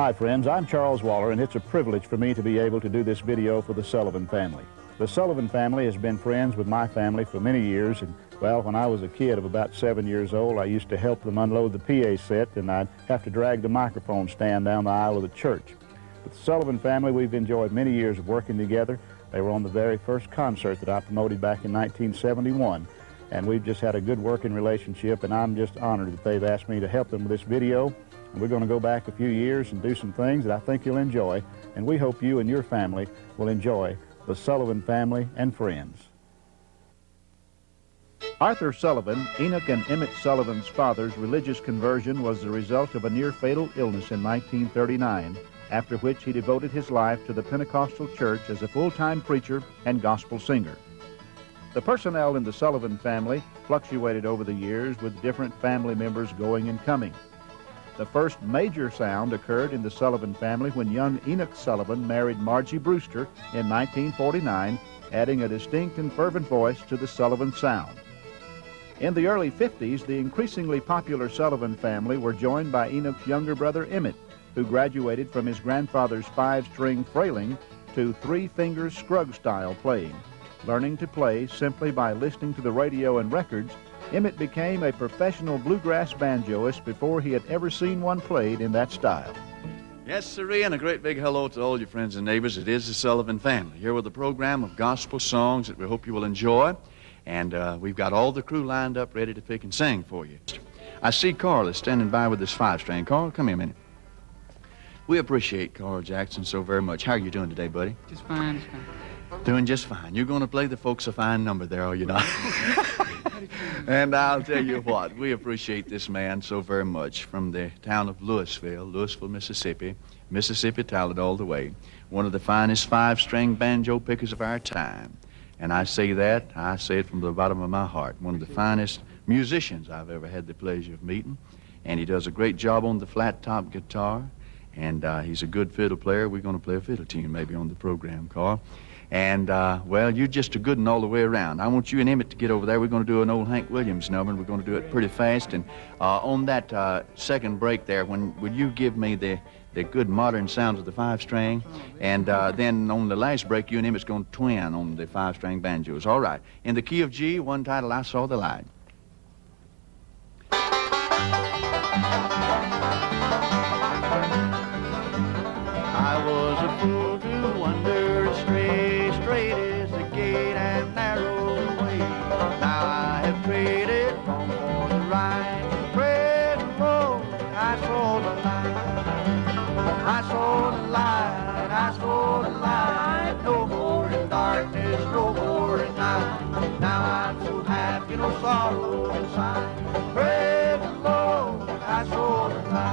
Hi friends, I'm Charles Waller, and it's a privilege for me to be able to do this video for the Sullivan family. The Sullivan family has been friends with my family for many years, and well, when I was a kid of about 7 years old, I used to help them unload the PA set, and I'd have to drag the microphone stand down the aisle of the church. With the Sullivan family, we've enjoyed many years of working together. They were on the very first concert that I promoted back in 1971, and we've just had a good working relationship, and I'm just honored that they've asked me to help them with this video. And we're going to go back a few years and do some things that I think you'll enjoy, and we hope you and your family will enjoy the Sullivan family and friends. Arthur Sullivan, Enoch and Emmett Sullivan's father's religious conversion was the result of a near-fatal illness in 1939, after which he devoted his life to the Pentecostal church as a full-time preacher and gospel singer. The personnel in the Sullivan family fluctuated over the years with different family members going and coming. The first major sound occurred in the Sullivan family when young Enoch Sullivan married Margie Brewster in 1949, adding a distinct and fervent voice to the Sullivan sound. In the early 50s, the increasingly popular Sullivan family were joined by Enoch's younger brother Emmett, who graduated from his grandfather's 5-string frailing to 3-finger Scruggs-style playing. Learning to play simply by listening to the radio and records, Emmett became a professional bluegrass banjoist before he had ever seen one played in that style. Yes, sirree, and a great big hello to all your friends and neighbors. It is the Sullivan family, here with a program of gospel songs that we hope you will enjoy. And we've got all the crew lined up ready to pick and sing for you. I see Carl is standing by with this 5-string. Carl, come here a minute. We appreciate Carl Jackson so very much. How are you doing today, buddy? Just fine, just fine. Doing just fine. You're going to play the folks a fine number there, are you not? And I'll tell you what, we appreciate this man so very much, from the town of Louisville, Mississippi. Mississippi talent all the way. One of the finest 5-string banjo pickers of our time. And I say it from the bottom of my heart. One of the finest musicians I've ever had the pleasure of meeting. And he does a great job on the flat-top guitar. And he's a good fiddle player. We're going to play a fiddle tune maybe on the program, Carl. And, well, you're just a good one all the way around. I want you and Emmett to get over there. We're going to do an old Hank Williams number, and we're going to do it pretty fast. And on that second break there, would you give me the good modern sounds of the 5-string? And then on the last break, you and Emmett's going to twin on the 5-string banjos. All right. In the key of G, one title, I Saw the Light. I was a fool to wander astray, straight is the gate and narrow the way. Now I have traded wrong for the right. Praise the Lord, I saw the light. I saw the light, I saw the light. No more in darkness, no more in night. Now I'm so happy, no sorrow inside. Praise the Lord, I saw the light.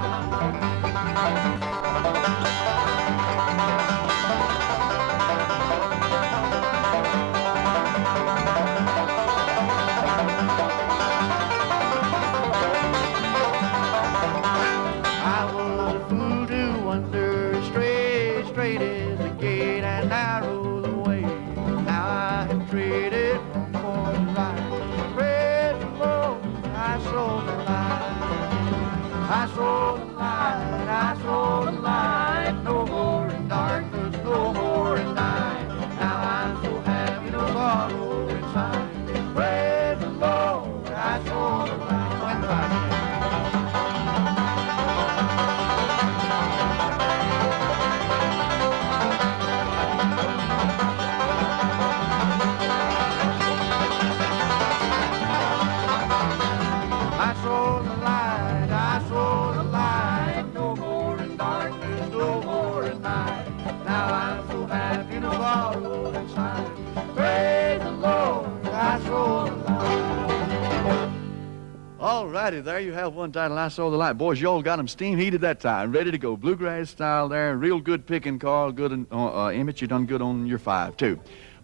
There you have one title, I Saw the Light. Boys, y'all got them steam heated that time, ready to go. Bluegrass style there, real good picking, Carl. Good, Emmett, you done good on your 5, too.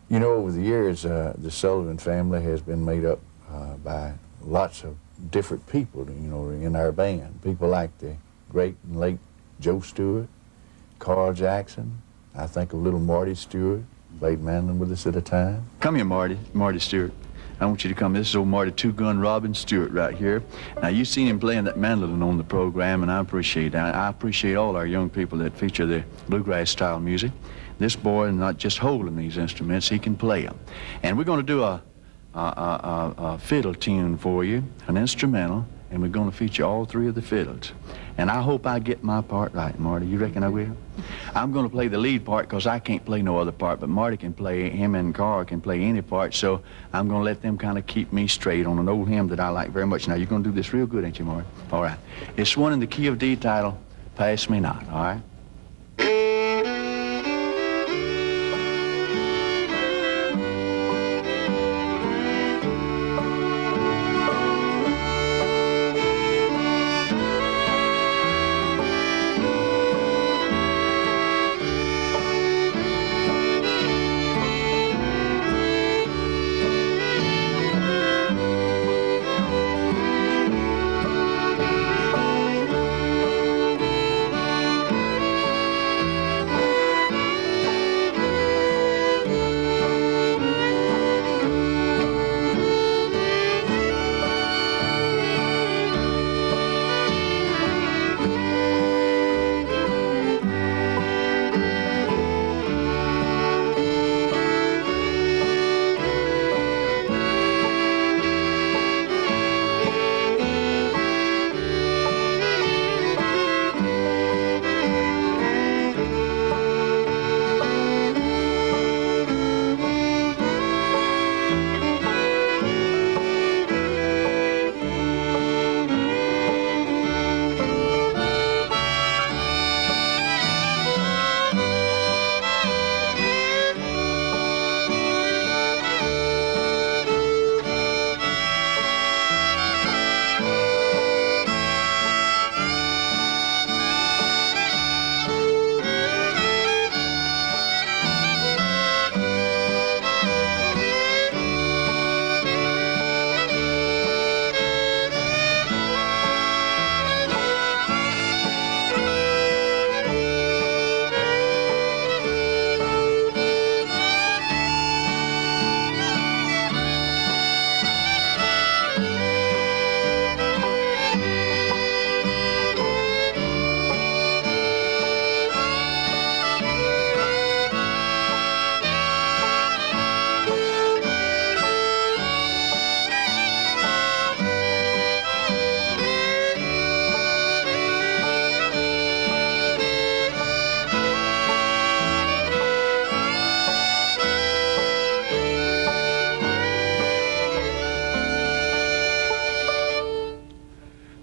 You know, over the years, the Sullivan family has been made up by lots of different people, you know, in our band. People like the great and late Joe Stewart, Carl Jackson. I think of little Marty Stewart, played mandolin with us at a time. Come here, Marty Stewart. I want you to come. This is old Marty Two-Gun Robin Stewart right here. Now, you've seen him playing that mandolin on the program, and I appreciate that. I appreciate all our young people that feature the bluegrass-style music. This boy is not just holding these instruments, he can play them. And we're going to do a fiddle tune for you, an instrumental, and we're going to feature all three of the fiddles. And I hope I get my part right, Marty. You reckon I will? I'm going to play the lead part because I can't play no other part, but Marty can play, him and Carl can play any part, so I'm going to let them kind of keep me straight on an old hymn that I like very much. Now, you're going to do this real good, ain't you, Marty? All right. It's one in the key of D title, Pass Me Not, all right?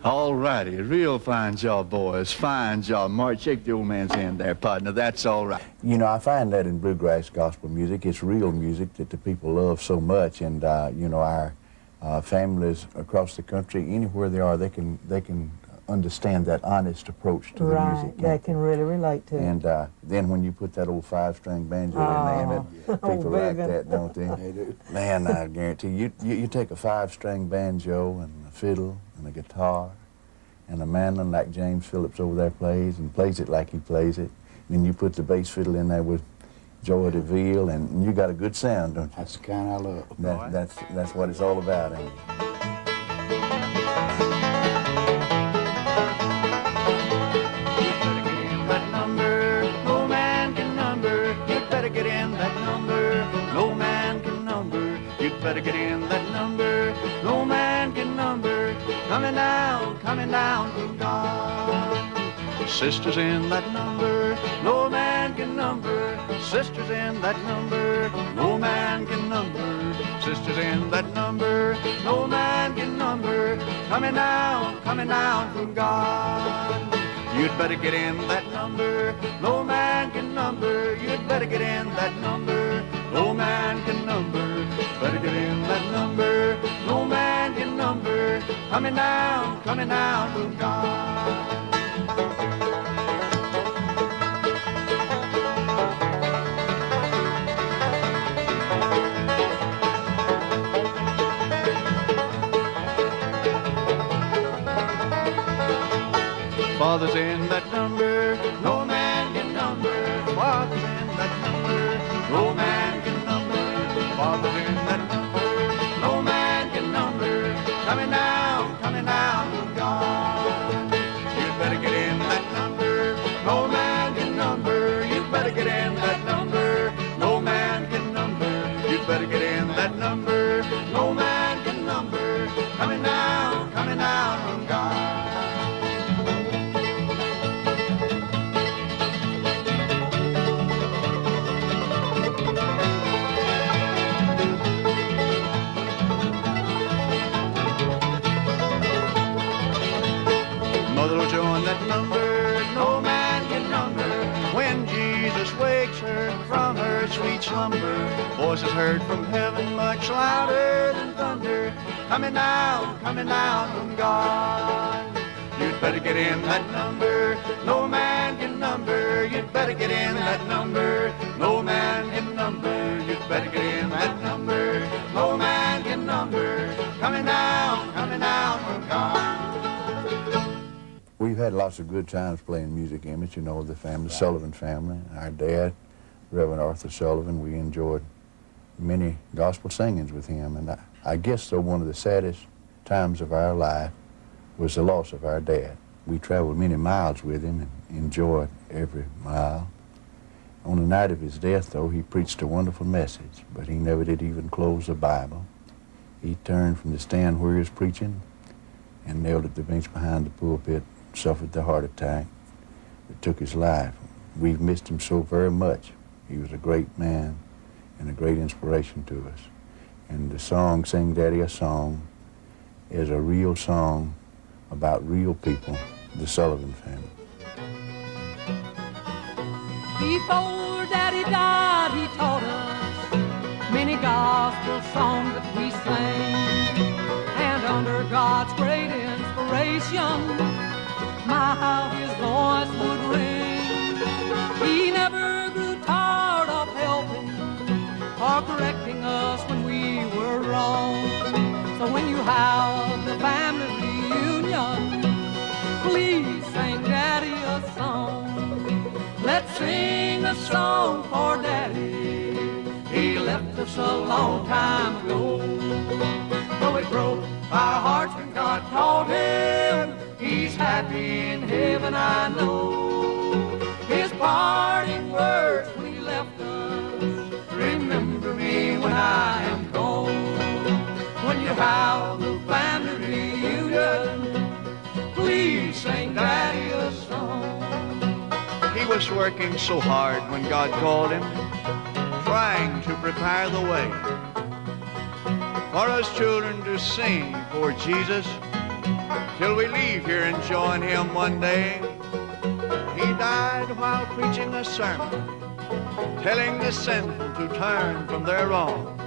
All righty, real fine job, boys. Fine job. Mark, shake the old man's hand there, partner. That's all right. You know, I find that in bluegrass gospel music, it's real music that the people love so much, and you know, our families across the country, anywhere they are, they can understand that honest approach to the music. They can really relate to it. And then when you put that old 5-string banjo in there, and people like that, don't they? They do. Man, I guarantee you take a 5-string banjo and a fiddle and a guitar and a mandolin like James Phillips over there plays, and plays it like he plays it. And you put the bass fiddle in there with Joey DeVille, and you got a good sound, don't you? That's the kind I love. That's what it's all about, ain't it? Better get in that number, no man can number, coming down from God. Sisters in that number, no man can number, sisters in that number, no man can number, sisters in that number, no man can number, coming down from God. You'd better get in that number, no man can number, you'd better get in that number, no man can number, better get in that number, no man can number, coming down from God. Father's in that number, no man can number. Father's in that number, no man can number. Father's in that number, no man Mother will join that number, no man can number. When Jesus wakes her from her sweet slumber, voices heard from heaven much louder than thunder, coming down from God. You'd better get in that number, no man can number. You'd better get in that number, no man can number. You'd better get in that number, no man can number. Coming down from God. We've had lots of good times playing music, Emmett, you know, the family, Sullivan family. Our dad, Reverend Arthur Sullivan, we enjoyed many gospel singings with him. And I guess, though, one of the saddest times of our life was the loss of our dad. We traveled many miles with him and enjoyed every mile. On the night of his death, though, he preached a wonderful message, but he never did even close the Bible. He turned from the stand where he was preaching and knelt at the bench behind the pulpit, suffered the heart attack that took his life. We've missed him so very much. He was a great man and a great inspiration to us. And the song, Sing Daddy a Song, is a real song about real people, the Sullivan family. Before Daddy died, he taught us many gospel songs that we sang. And under God's great inspiration, my, how his voice would ring. He never grew tired of helping or correcting us when we were wrong. So when you have the family reunion, please sing Daddy a song. Let's sing a song for Daddy. He left us a long time ago. Though it broke our hearts when God called him, he's happy in heaven, I know. His parting words when he left us, remember me when I am gone. When you have the family reunion, please sing Daddy a song. He was working so hard when God called him, trying to prepare the way for us children to sing for Jesus till we leave here and join him one day. He died while preaching a sermon, telling the sinful to turn from their wrongs.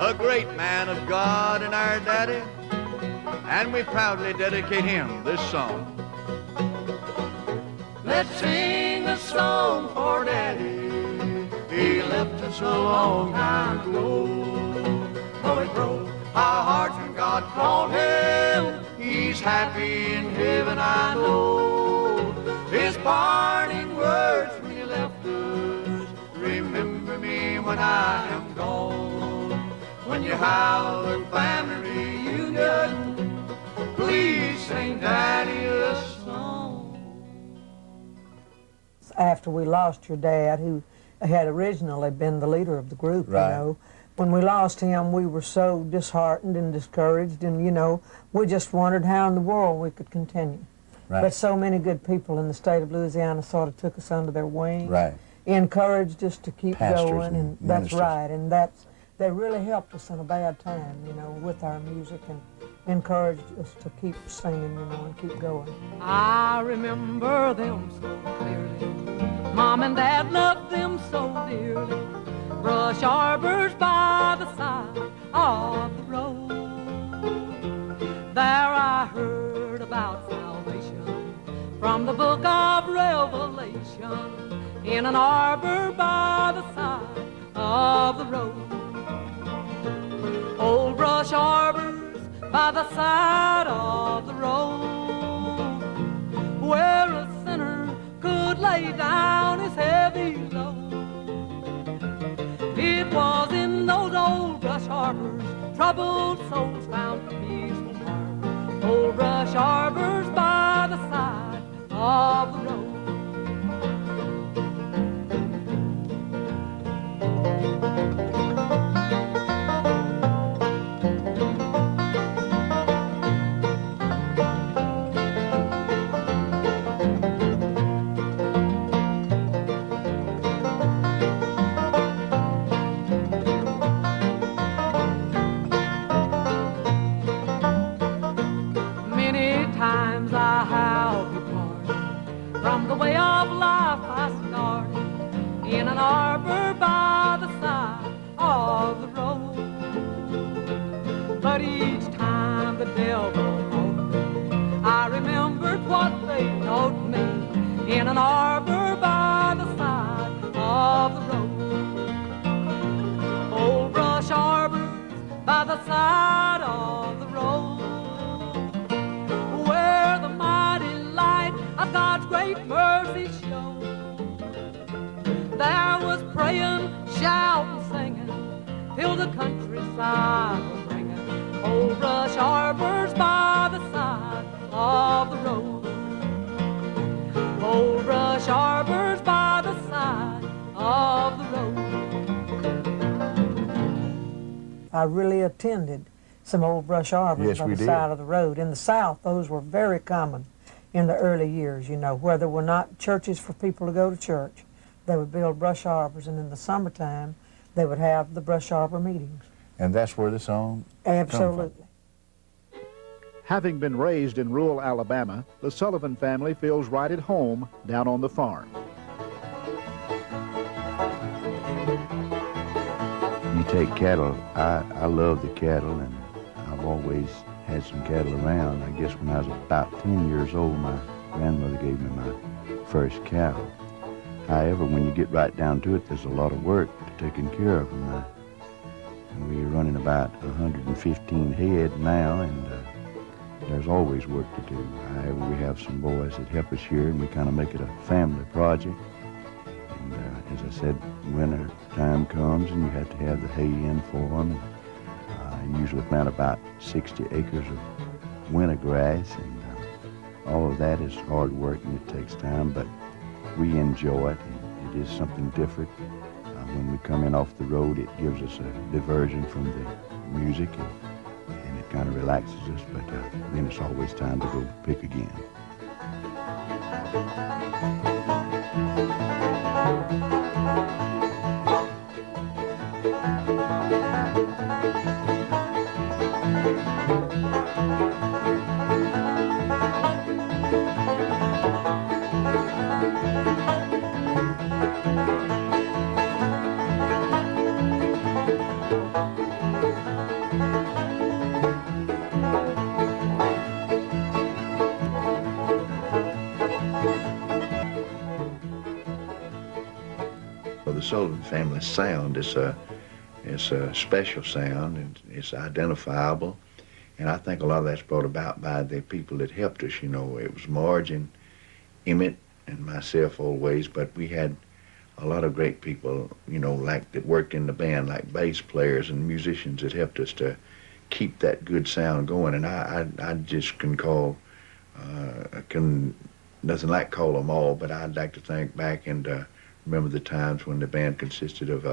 A great man of God and our daddy, and we proudly dedicate him this song. Let's sing a song for Daddy. He left us a long time ago. Though it broke our hearts when God called him, he's happy in heaven, I know. His parting words when he left us, remember me when I am gone. When you have a family reunion, please sing Daddy a song. After we lost your dad, who had originally been the leader of the group, Right. you know, when we lost him, we were so disheartened and discouraged, and, you know, we just wondered how in the world we could continue. Right. But so many good people in the state of Louisiana sort of took us under their wing, Right. encouraged us to keep Pastors going, and and that's ministers. right, and they really helped us in a bad time, you know, with our music, and encouraged us to keep singing, you know, and keep going. I remember them so clearly. Mom and Dad loved them so dearly. Brush arbors by the side of the road. There I heard about salvation from the book of Revelation in an arbor by the side of the road. Old brush arbors by the side of the road, where a sinner could lay down his heavy load. It was in those old brush arbors troubled souls found peaceful harbor. Old brush arbors by the side of the road. Many times I have from the way of life I started in an arbor by the side of the road. But each time the devil called me, I remembered what they taught me in an arbor by the side of the road. Old brush arbors by the side of the road, where the mighty light of God's great mercy shone. There was praying, shouting, singing, till the countryside was ringing. Old brush arbors by the side of the road. Old brush arbors by the side of the road. I really attended some old brush arbors Yes, by we the did. side of the road. In the South, those were very common in the early years, you know, where there were not churches for people to go to church. They would build brush arbors, and in the summertime, they would have the brush arbor meetings. And that's where the song come Absolutely. Having been raised in rural Alabama, the Sullivan family feels right at home down on the farm. You take cattle, I love the cattle, and I've always had some cattle around. I guess when I was about 10 years old, my grandmother gave me my first cow. However, when you get right down to it, there's a lot of work to taking care of them. And we're running about 115 head now, and there's always work to do. However, we have some boys that help us here, and we kind of make it a family project. And as I said, winter time comes, and you have to have the hay in for them. I usually plant about 60 acres of winter grass, and all of that is hard work, and it takes time, but we enjoy it, and it is something different. When we come in off the road, it gives us a diversion from the music, and it kind of relaxes us, but then it's always time to go pick again. The Sullivan Family sound is a special sound, and it's identifiable, and I think a lot of that's brought about by the people that helped us. You know, it was Marge and Emmett and myself always, but we had a lot of great people, you know, like that worked in the band, like bass players and musicians that helped us to keep that good sound going. And I just can call, doesn't like call them all, but I'd like to think back and remember the times when the band consisted of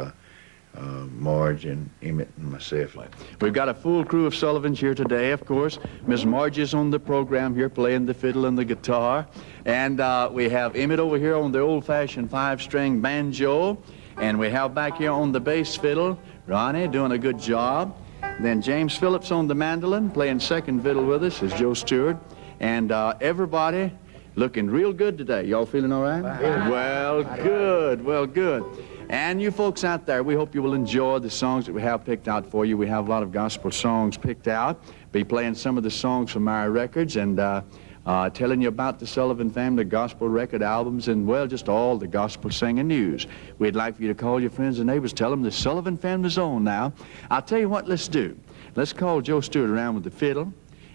Marge and Emmett and myself. We've got a full crew of Sullivans here today, of course. Miss Marge is on the program here playing the fiddle and the guitar. And we have Emmett over here on the old-fashioned 5-string banjo. And we have back here on the bass fiddle, Ronnie doing a good job. Then James Phillips on the mandolin, playing second fiddle with us is Joe Stewart. And everybody looking real good today. Y'all feeling all right? Well, good. Well, good. And you folks out there, we hope you will enjoy the songs that we have picked out for you. We have a lot of gospel songs picked out. Be playing some of the songs from our records and telling you about the Sullivan Family gospel record albums and, well, just all the gospel singing news. We'd like for you to call your friends and neighbors, tell them the Sullivan Family's on now. I'll tell you what, let's do. Let's call Joe Stewart around with the fiddle.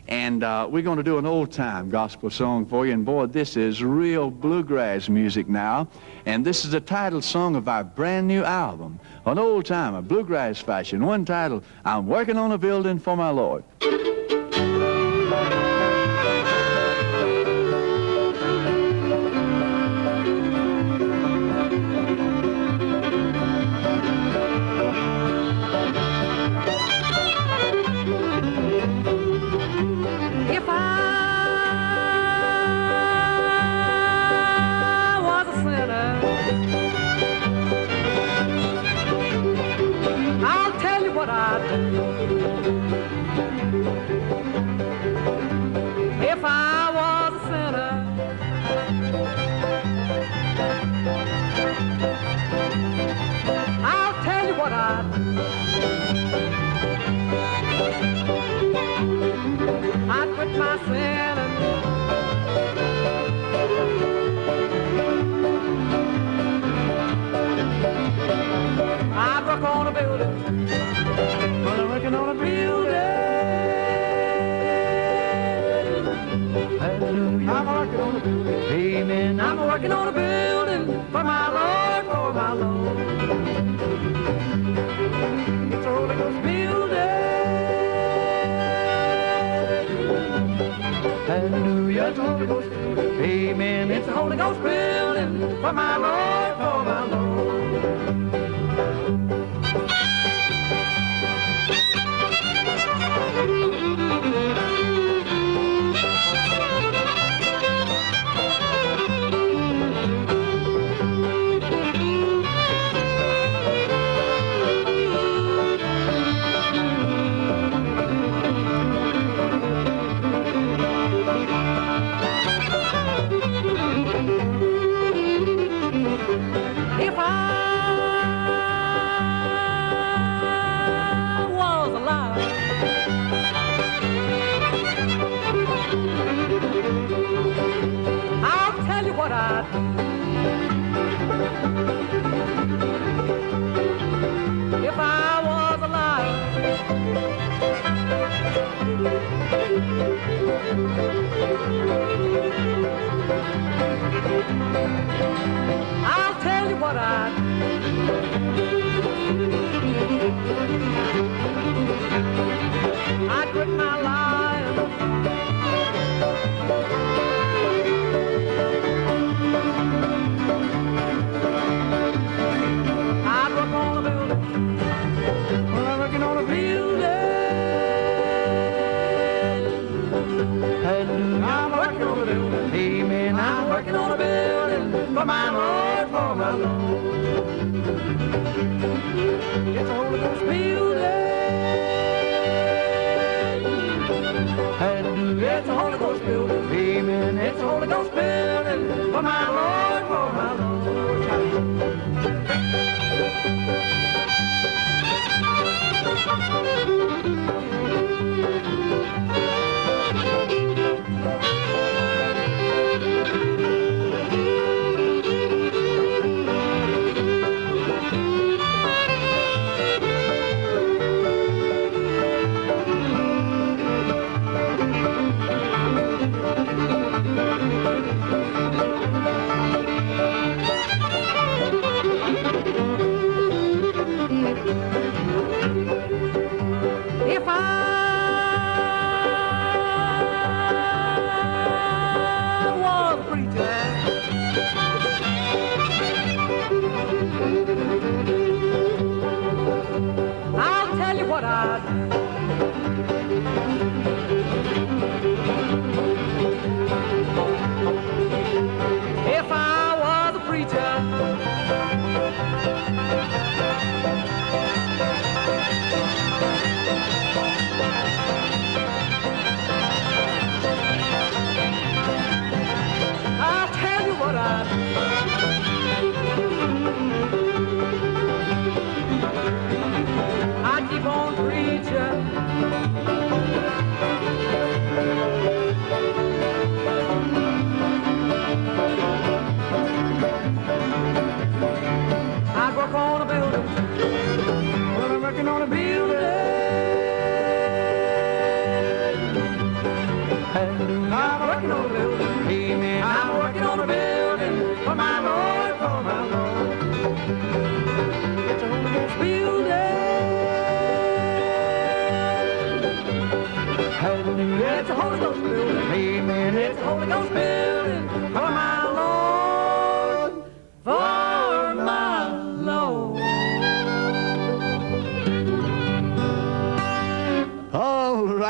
And we're going to do an old-time gospel song for you. And, boy, this is real bluegrass music now. And this is the title song of our brand-new album, an old-time, a bluegrass fashion. One title, I'm Working on a Building for My Lord. working on a building. Amen. I'm working on a building for my Lord, for my Lord. It's a Holy Ghost building. Hallelujah, it's a Holy Ghost building. Amen. It's a Holy Ghost building for my Lord, for my Lord.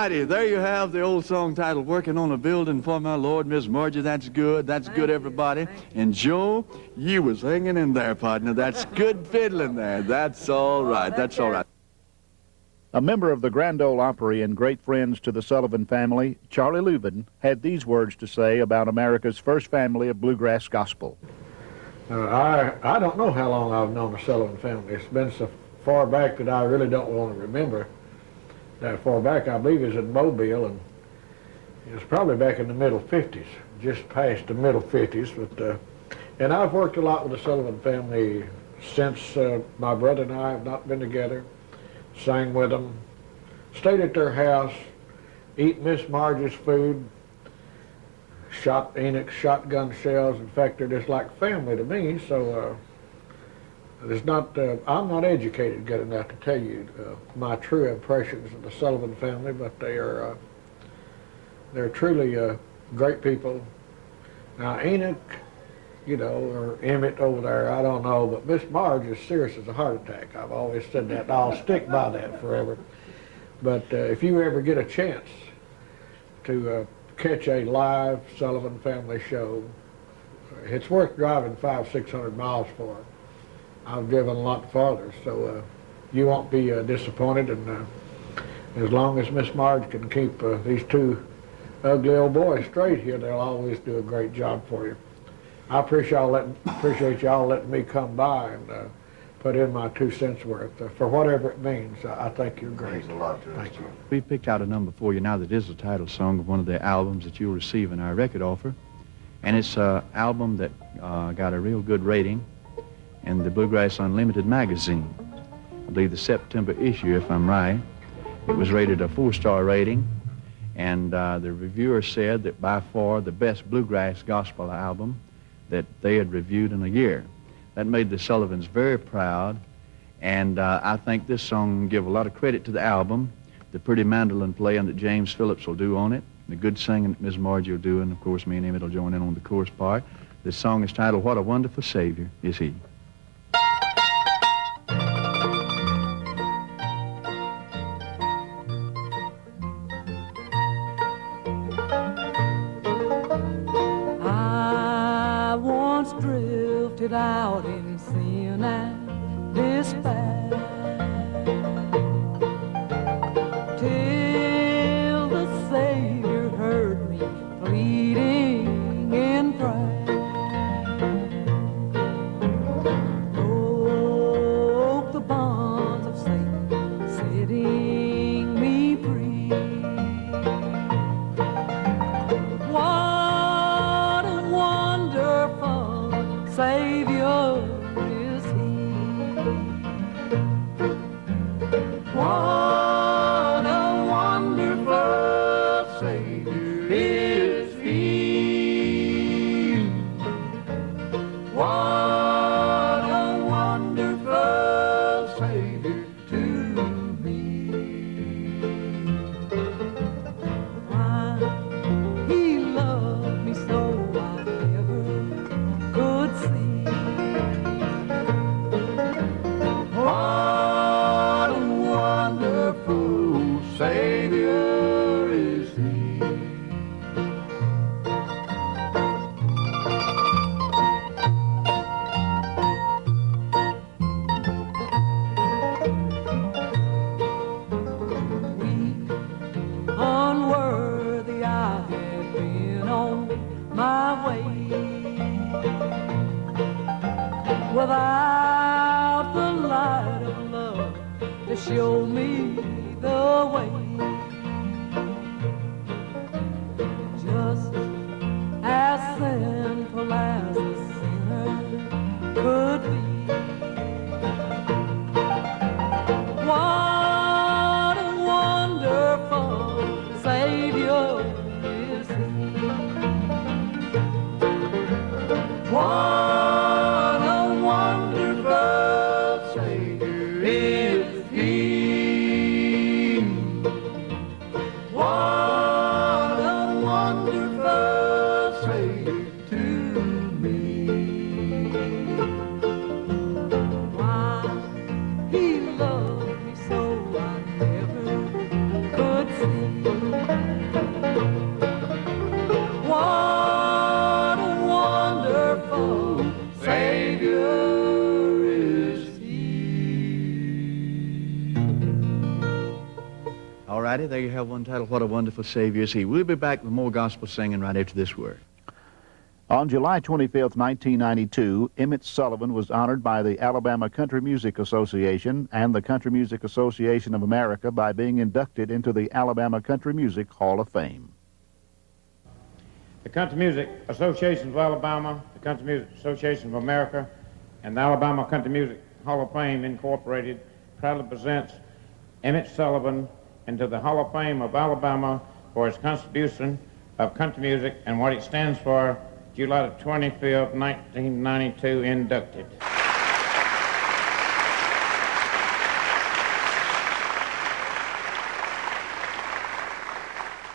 There you have the old song titled Working on a Building for My Lord. Miss Margie, that's good. That's good, everybody. And Joe, you was hanging in there, partner. That's good fiddling there. That's all right. That's all right. A member of the Grand Ole Opry and great friends to the Sullivan family, Charlie Lubin, had these words to say about America's first family of bluegrass gospel. I don't know how long I've known the Sullivan family. It's been so far back that I really don't want to remember. That far back, I believe, is in Mobile, and it was probably back in the middle 50s, just past the middle 50s. But and I've worked a lot with the Sullivan family since my brother and I have not been together. Sang with them, stayed at their house, eat Miss Margie's food. shot Enoch's shotgun shells. In fact, they're just like family to me. So there's not. I'm not educated good enough to tell you my true impressions of the Sullivan family, but they're truly great people. Now Enoch, you know, or Emmett over there, I don't know, but Miss Marge is serious as a heart attack. I've always said that, and I'll stick by that forever. But if you ever get a chance to catch a live Sullivan family show, it's worth driving 500-600 miles for it. I've driven a lot farther, so you won't be disappointed. And as long as Miss Marge can keep these two ugly old boys straight here, they'll always do a great job for you. I appreciate y'all letting me come by and put in my 2 cents worth. For whatever it means, I think you're great. Means a lot to us. Thank you. We picked out a number for you now that is the title song of one of the albums that you'll receive in our record offer. And it's an album that got a real good rating in the Bluegrass Unlimited magazine. I believe the September issue, if I'm right. It was rated a 4-star rating, and the reviewer said that by far the best bluegrass gospel album that they had reviewed in a year. That made the Sullivans very proud, and I think this song will give a lot of credit to the album, the pretty mandolin playing that James Phillips will do on it, the good singing that Miss Margie will do, and of course me and Emmett will join in on the chorus part. This song is titled, What a Wonderful Savior Is He. Out in sin and despair, till the Savior heard me pleading in prayer, broke the bonds of Satan, setting me free. What a wonderful Savior is He. What a wonderful Savior is He. What a wonderful Savior to me. Why He loved me so I never could see. What a wonderful Savior is He. Weak, unworthy, I had been on my way, without the light of love to show me the way. Just as sinful as a sinner could be. What a wonderful Savior is He. What a wonderful Savior is He. What a wonderful Savior to me. Why He loved me so I never could see. What a wonderful Savior is He. All righty, there you have one titled, What a Wonderful Savior Is He. We'll be back with more gospel singing right after this word. On July 25th, 1992, Emmett Sullivan was honored by the Alabama Country Music Association and the Country Music Association of America by being inducted into the Alabama Country Music Hall of Fame. The Country Music Association of Alabama, the Country Music Association of America, and the Alabama Country Music Hall of Fame, Incorporated, proudly presents Emmett Sullivan into the Hall of Fame of Alabama for his contribution of country music and what it stands for, July the 25th, 1992, inducted.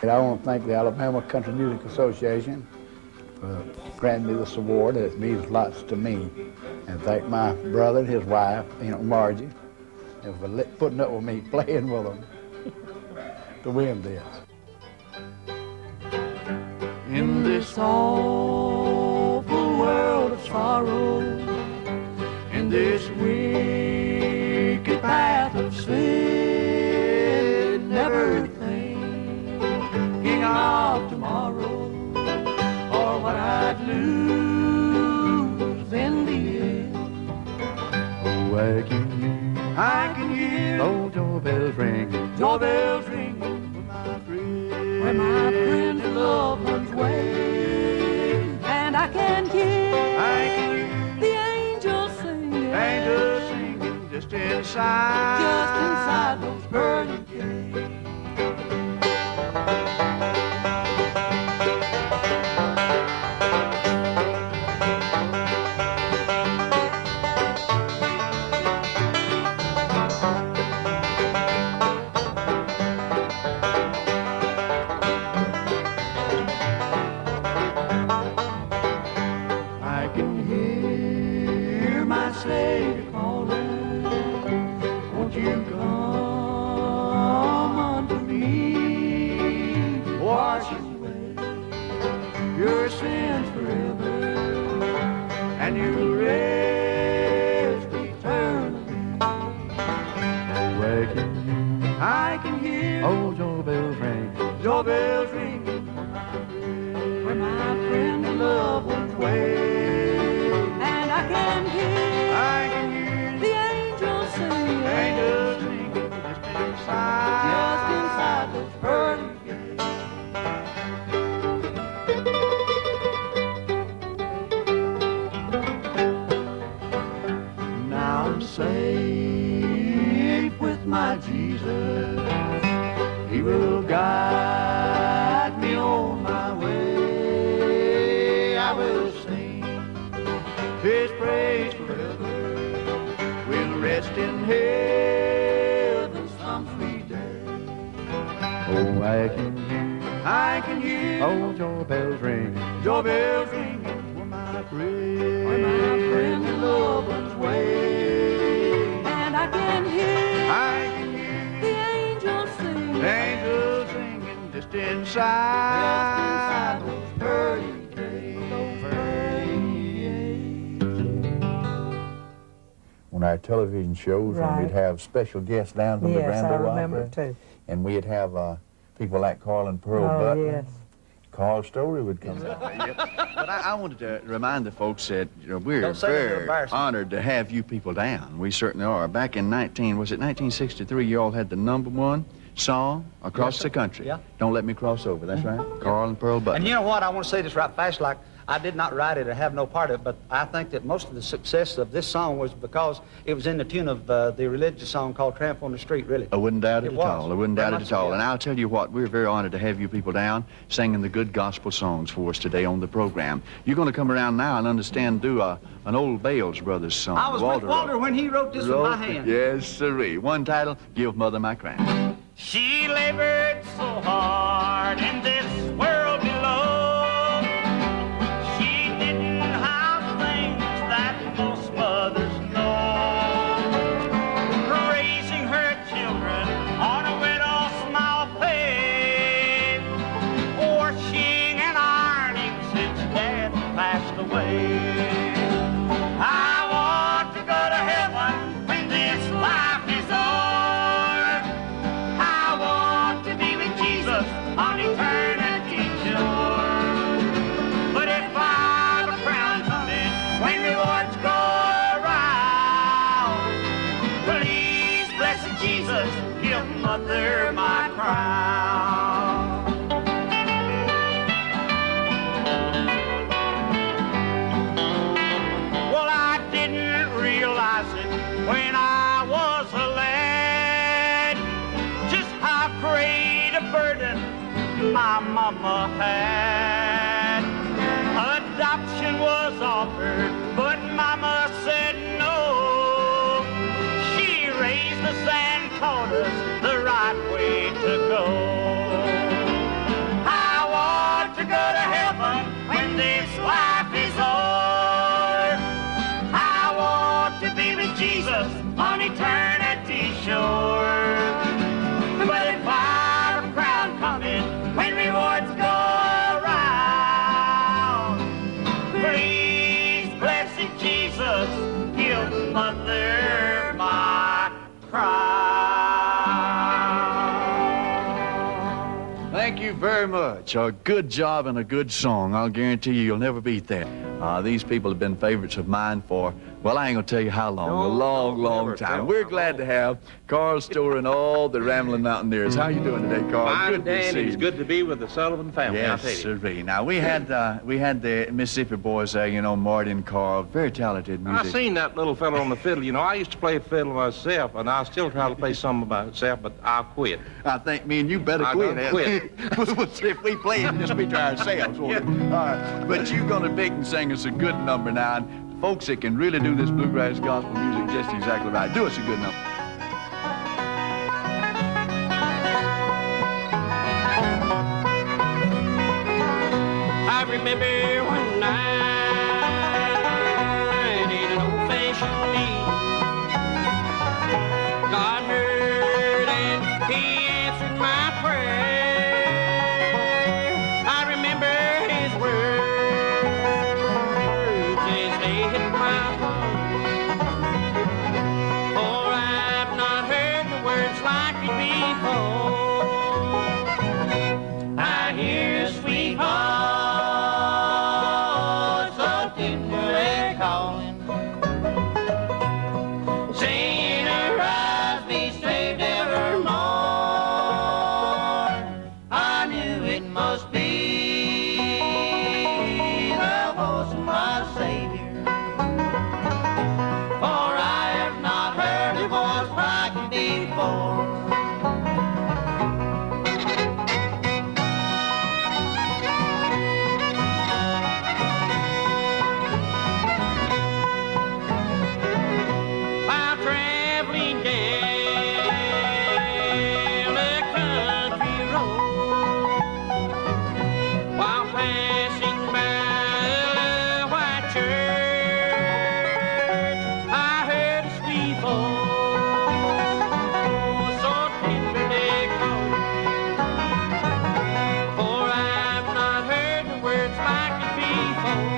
I want to thank the Alabama Country Music Association for granting me this award. It means lots to me. And thank my brother and his wife, Margie, and for putting up with me playing with them to win this. In this awful world of sorrow, in this wicked path of sin, never thinking of tomorrow or what I'd lose in the end. Oh, I can hear old doorbells ringing, Doorbells ringing where my friends and loved ones wait, and I can hear the angels singing just inside those pearly gates. Savior calling, won't you come unto me, wash away your sins forever, and you rest eternally. I can hear old doorbells ringing where my friends and loved ones wait, and I can hear the angels singing just inside those pearly gates. Now I'm safe with my Jesus. He will guide me on my way. I will sing His praise forever. We'll rest in heaven some sweet day. Oh, I can hear old doorbells ringing where my friends and loved ones wait, and I can hear the angels singing just inside those pearly gates. On our television shows, when we'd have special guests down from the Grand Ole Opry. Yes, I remember too. And we'd have people like Carl and Pearl Butler. Yes. Carl Story would come down. But I wanted to remind the folks that we're very honored to have you people down. We certainly are. Back in 1963, you all had the #1 song across the country. Yeah. Don't Let Me Cross Over. That's right. Carl and Pearl Butler. And you know what? I want to say this right fast, like I did not write it or have no part of it, but I think that most of the success of this song was because it was in the tune of the religious song called Tramp on the Street, really. I wouldn't doubt it at all. I wouldn't doubt it at all. Yeah. And I'll tell you what, we're very honored to have you people down singing the good gospel songs for us today on the program. You're going to come around now and do an old Bales Brothers song. I was with Walter when he wrote this with my hand. Yes, sirree. One title, Give Mother My Crown. She labored so hard in this world below. She didn't have things that most mothers know. Raising her children on a widow's small pay. Washing and ironing since Dad passed away. I want to go to heaven when this life is over. On eternity. offered, but Mama said no. She raised us and taught us the right way to go. I want to go to heaven when this life is o'er. I want to be with Jesus on eternity's shore. But if I'm a crowd coming when rewards go around, please, blessed Jesus, give Mother my crown. Thank you very much. A good job and a good song. I'll guarantee you'll never beat that. These people have been favorites of mine for, well, I ain't gonna tell you how long. A long time. We're glad to have Carl Storer and all the Rambling Mountaineers. How you doing today, Carl? Fine, Good to see Dan. It's you. good to be with the Sullivan family, I'll Yes, tell you. sirree. Now, we had the Mississippi boys there, you know, Marty and Carl. Very talented I music. seen that little fellow on the fiddle. You know, I used to play fiddle myself, and I still try to play some by myself, but I'll quit. I think me and you better I quit. done quit. We'll see if we play it, just be to ourselves. Won't it? All right. But you're going to pick and sing us a good number now. And folks that can really do this bluegrass gospel music just exactly right. Do us a good number. I remember one night in an old-fashioned meet. God heard and He answered my prayer. I remember His words as they hit my heart. For I've not heard the words like it before. I hear a sweet voice so tenderly calling, saying, "Arise, be saved evermore." I knew it must be the voice of my Savior, for I have not heard a voice like it before. While traveling down the country road, while passing by a white church, I heard a sweet voice so tenderly calling, for I've not heard the words like it before.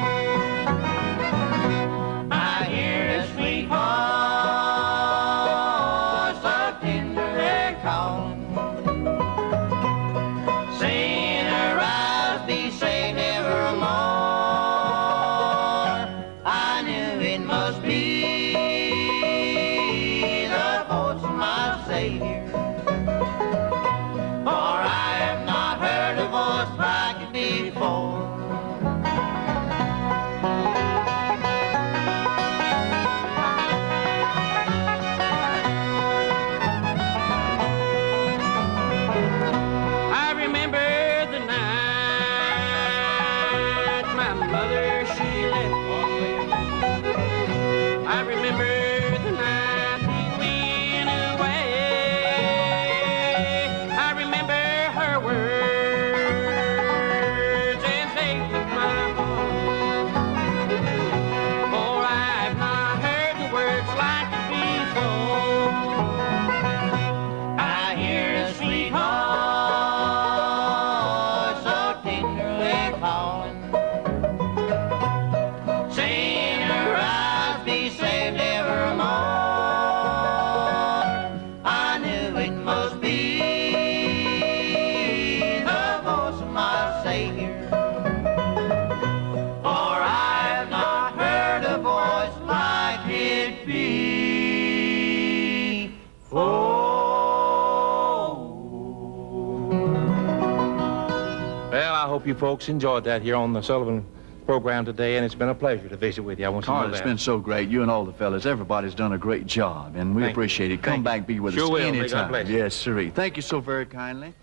I hear a sweet voice so tenderly calling, saying, "Arise, be saved evermore." I knew it must be the voice of my Savior, for I have not heard a voice like it before. I remember the night my mother, she left me. I remember the night we went away. I remember her words as they hit my heart. For I've not heard the words like it before. I hear a sweet voice so tenderly calling, saying, "Arise, be saved evermore." I knew it must be the voice of my Savior, for I have not heard a voice like it before. Well, I hope you folks enjoyed that here on the Sullivan program today, and it's been a pleasure to visit with you. I want you to Carl, know it's that. been so great. You and all the fellas, everybody's done a great job, and we Thank you. appreciate it. Come Thank back, be with Sure us will. May God anytime. bless you. Yes, sirree. Thank you so very kindly.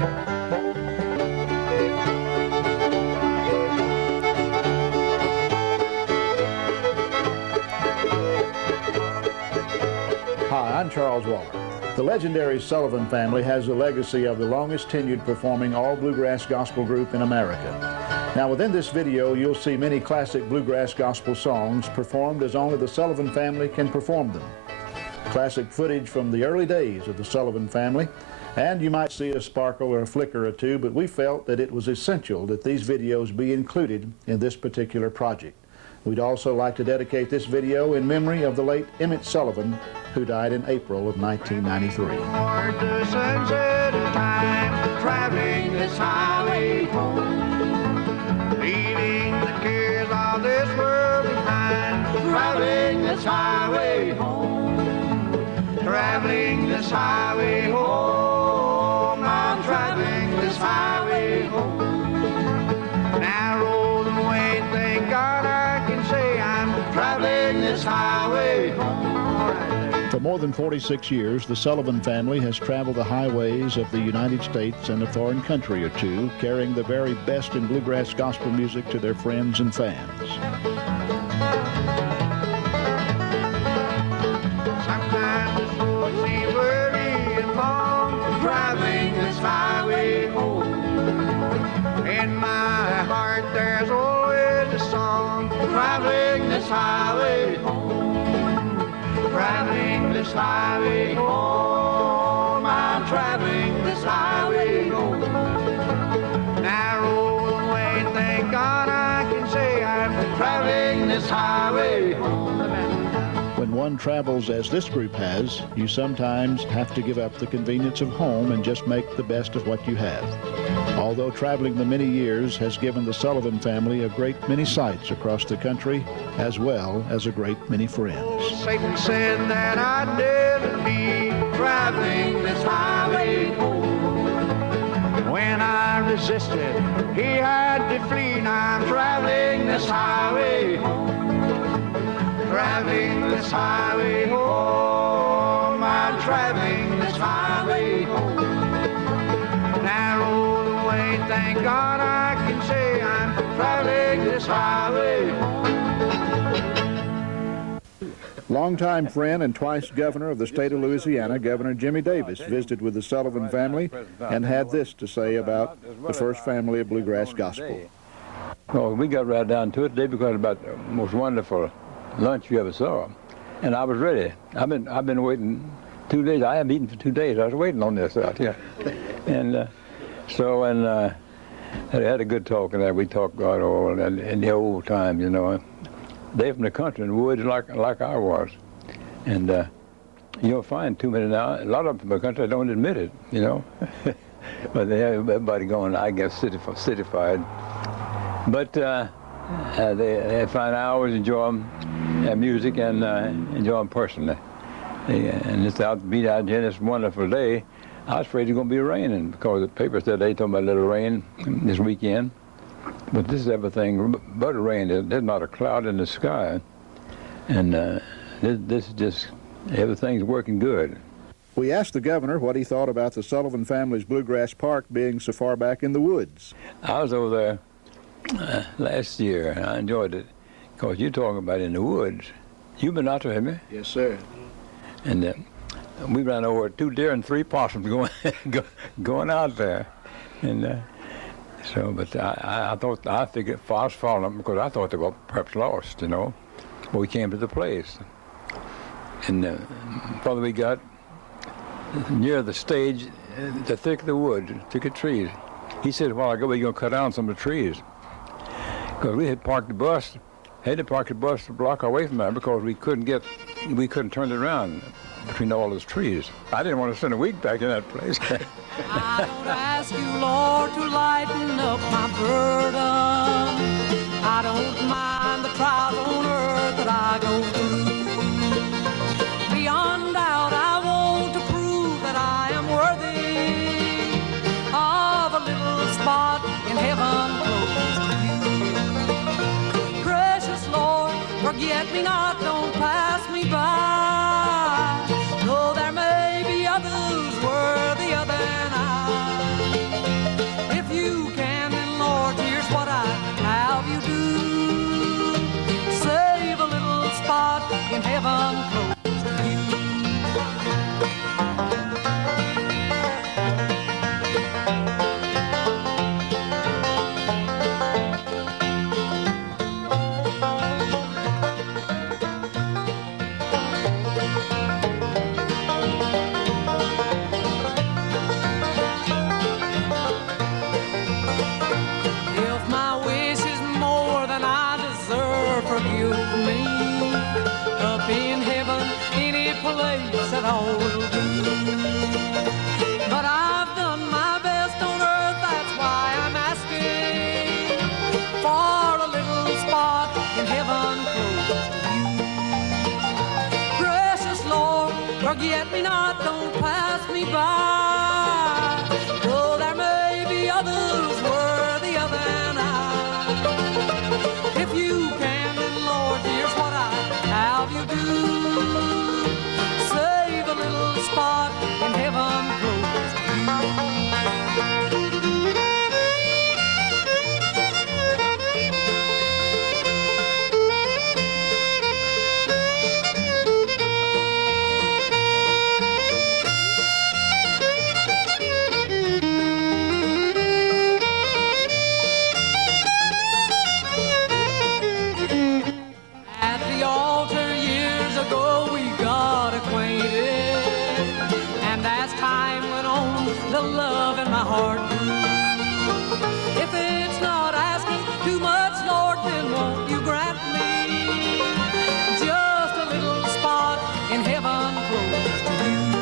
Hi, I'm Charles Waller. The legendary Sullivan family has a legacy of the longest tenured performing all bluegrass gospel group in America. Now, within this video, you'll see many classic bluegrass gospel songs performed as only the Sullivan family can perform them. Classic footage from the early days of the Sullivan family, and you might see a sparkle or a flicker or two, but we felt that it was essential that these videos be included in this particular project. We'd also like to dedicate this video in memory of the late Emmett Sullivan, who died in April of 1993. The sunset is time, traveling this highway home, leaving the cares of this world behind, traveling this highway home, traveling this highway home, I'm traveling this highway home. Narrow the way, thank God I can say I'm traveling this highway home. For more than 46 years, the Sullivan family has traveled the highways of the United States and a foreign country or two, carrying the very best in bluegrass gospel music to their friends and fans. Sometimes the road seems weary and long, traveling this highway home. In my heart there's always a song, traveling this highway home. Traveling this highway home, I'm traveling this highway home. Narrow the way, thank God I can say I'm traveling this highway home. When one travels as this group has, you sometimes have to give up the convenience of home and just make the best of what you have. Although traveling the many years has given the Sullivan family a great many sights across the country, as well as a great many friends. Satan said that I'd never be traveling this highway home. When I resisted, he had to flee. Now I'm traveling this highway home. Traveling this highway home, I'm traveling this highway home. Narrow the way, thank God I can say I'm traveling this highway home. Longtime friend and twice governor of the state of Louisiana, Governor Jimmie Davis, visited with the Sullivan family and had this to say about the first family of bluegrass gospel. Well, we got right down to it today because about the most wonderful lunch you ever saw, and I was ready. I've been waiting 2 days. I haven't eaten for 2 days. I was waiting on this out here, and I had a good talk, and we talked about all in the old time, you know. They from the country in the woods like I was, and you'll find too many now. A lot of them from the country don't admit it, you know, but they have everybody going, I guess, cityfied, but. They find I always enjoy them, music and enjoy them personally. And it's out to be out here this wonderful day. I was afraid it was going to be raining because the paper said they talking about a little rain this weekend. But this is everything but a rain. There's not a cloud in the sky. And this is just, everything's working good. We asked the governor what he thought about the Sullivan family's Bluegrass Park being so far back in the woods. I was over there last year. I enjoyed it because you're talking about in the woods. You've been out there, haven't you? Yes, sir. And we ran over 2 deer and 3 possums going out there. And but I figured I was following them because I thought they were perhaps lost, you know. But we came to the place. And Father, we got near the stage, the thick of the wood, thick of trees. He said, "Well, I go, we're going to cut down some of the trees." Because we had parked the bus, a block away from there because we couldn't turn it around between all those trees. I didn't want to spend a week back in that place. I don't ask you, Lord, to lighten up my burden. I don't mind the trials on earth that I go through. Beyond doubt, I want to prove that I am worthy of a little spot in heaven close to you. Precious Lord, forget me not, don't pass me by. Though there may be others worthier than I, the love in my heart. If it's not asking too much, Lord, then won't you grant me just a little spot in heaven close to you?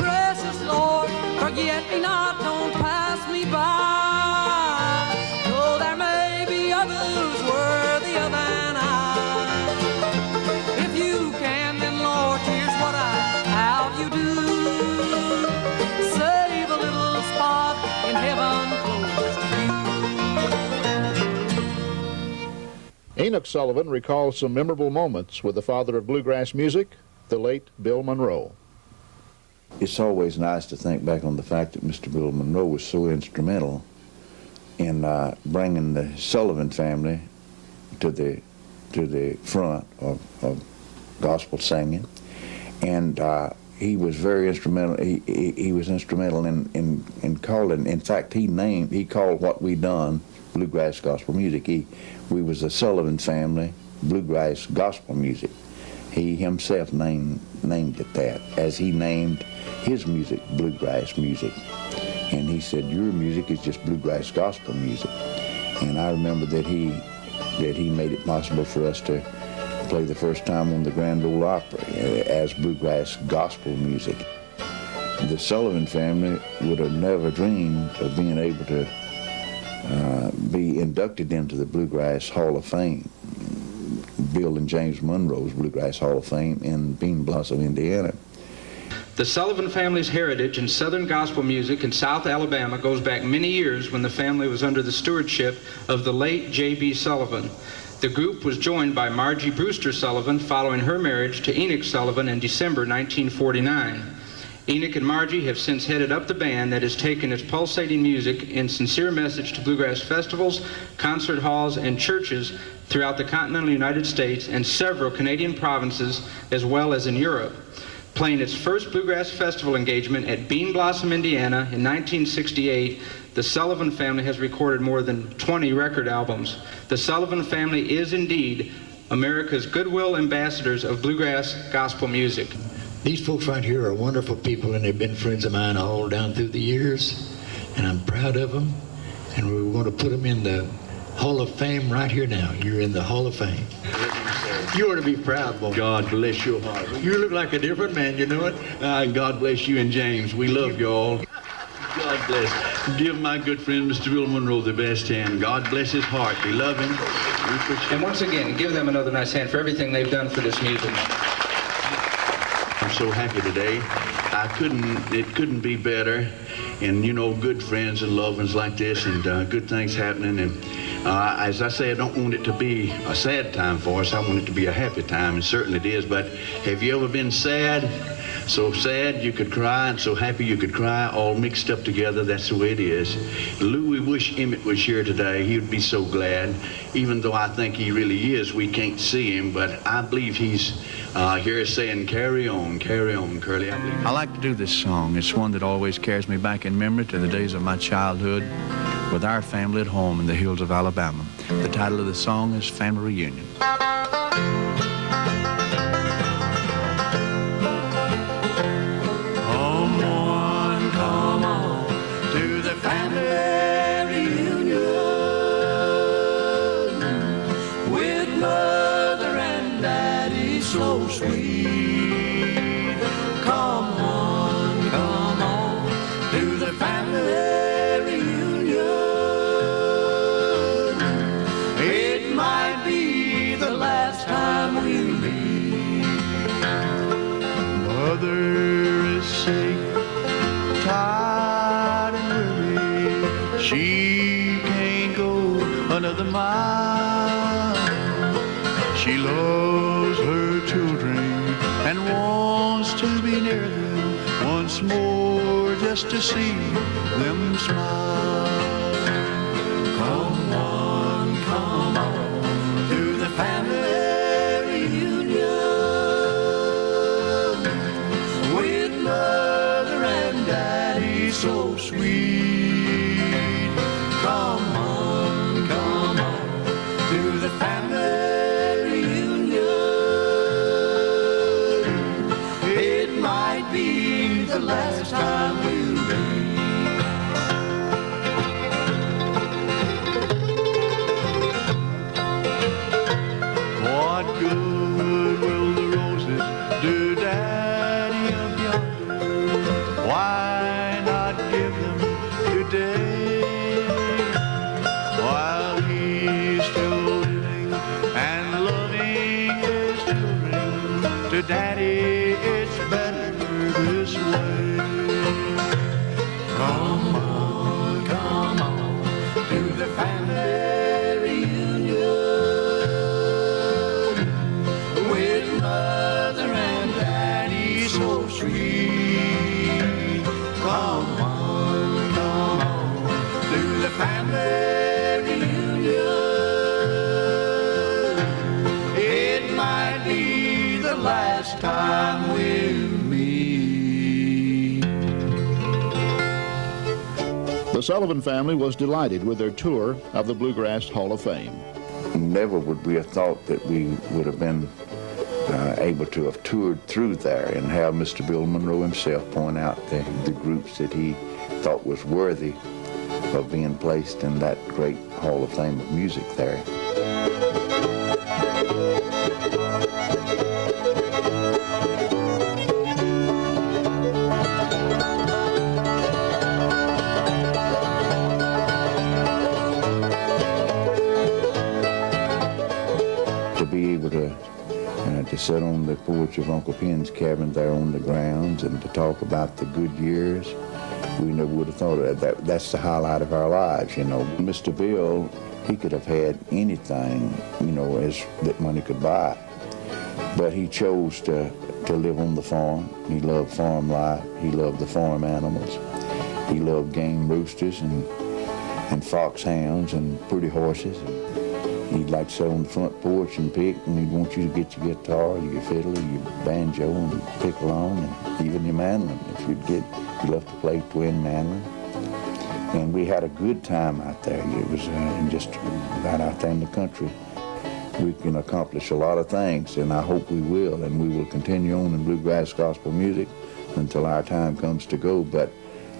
Precious Lord, forget me not, don't pass me by. Though there may be others worthier than I. If you can, then Lord, here's what I have you do. Save a little spot in heaven close to you. Enoch Sullivan recalls some memorable moments with the father of bluegrass music, the late Bill Monroe. It's always nice to think back on the fact that Mr. Bill Monroe was so instrumental in bringing the Sullivan family to the front of gospel singing, and he was very instrumental. He was instrumental in calling. In fact, he called what we done bluegrass gospel music. We was the Sullivan Family bluegrass gospel music. He himself named it that, as he named his music bluegrass music. And he said, your music is just bluegrass gospel music. And I remember that he made it possible for us to play the first time on the Grand Ole Opry as bluegrass gospel music. The Sullivan family would have never dreamed of being able to be inducted into the Bluegrass Hall of Fame, Bill and James Monroe's Bluegrass Hall of Fame in Bean Blossom, Indiana. The Sullivan family's heritage in Southern gospel music in South Alabama goes back many years when the family was under the stewardship of the late J.B. Sullivan. The group was joined by Margie Brewster Sullivan following her marriage to Enoch Sullivan in December 1949. Enoch and Margie have since headed up the band that has taken its pulsating music and sincere message to bluegrass festivals, concert halls, and churches throughout the continental United States and several Canadian provinces, as well as in Europe. Playing its first bluegrass festival engagement at Bean Blossom, Indiana in 1968, the Sullivan family has recorded more than 20 record albums. The Sullivan family is indeed America's goodwill ambassadors of bluegrass gospel music. These folks right here are wonderful people, and they've been friends of mine all down through the years, and I'm proud of them, and we're going to put them in the Hall of Fame right here now. You're in the Hall of Fame. You ought to be proud, boy. God bless your heart. You look like a different man, you know it? God bless you and James. We love you all. God bless. Give my good friend, Mr. Bill Monroe, the best hand. God bless his heart. We love him. And once again, give them another nice hand for everything they've done for this music. I'm so happy today. It couldn't be better. And, you know, good friends and loved ones like this, and good things happening. And as I say, I don't want it to be a sad time for us. I want it to be a happy time, and certainly it is. But have you ever been sad? So sad you could cry, and so happy you could cry, all mixed up together. That's the way it is. Lou, we wish Emmett was here today. He would be so glad. Even though I think he really is, we can't see him, but I believe he's here saying, carry on, Curly. I like to do this song. It's one that always carries me back in memory to the days of my childhood with our family at home in the hills of Alabama. The title of the song is Family Reunion. Come on to the family reunion with Mother and Daddy so sweet. Come on to the family reunion. It might be the last time we'll meet. Mother is sick, tired and weary. She can't go another mile. She loves her children and wants to be near them once more, just to see them smile. Come on to the family reunion with Mother and Daddy so sweet. Come on to the family reunion. It might be the last time we'll come on, to the family reunion. It might be the last time we'll meet. The Sullivan family was delighted with their tour of the Bluegrass Hall of Fame. Never would we have thought that we would have been able to have toured through there and have Mr. Bill Monroe himself point out the groups that he thought was worthy of being placed in that great Hall of Fame of music there. To be able to sit on the porch of Uncle Pen's cabin there on the grounds and to talk about the good years, we never would have thought of that. That's the highlight of our lives, you know. Mr. Bill, he could have had anything, you know, that money could buy. But he chose to live on the farm. He loved farm life. He loved the farm animals. He loved game roosters and foxhounds and pretty horses. He'd like to sit on the front porch and pick, and he'd want you to get your guitar, your fiddle, your banjo, and pick along, and even your mandolin. If he loved to play twin mandolin. And we had a good time out there. It was just right out there in the country. We can accomplish a lot of things, and I hope we will, and we will continue on in bluegrass gospel music until our time comes to go. But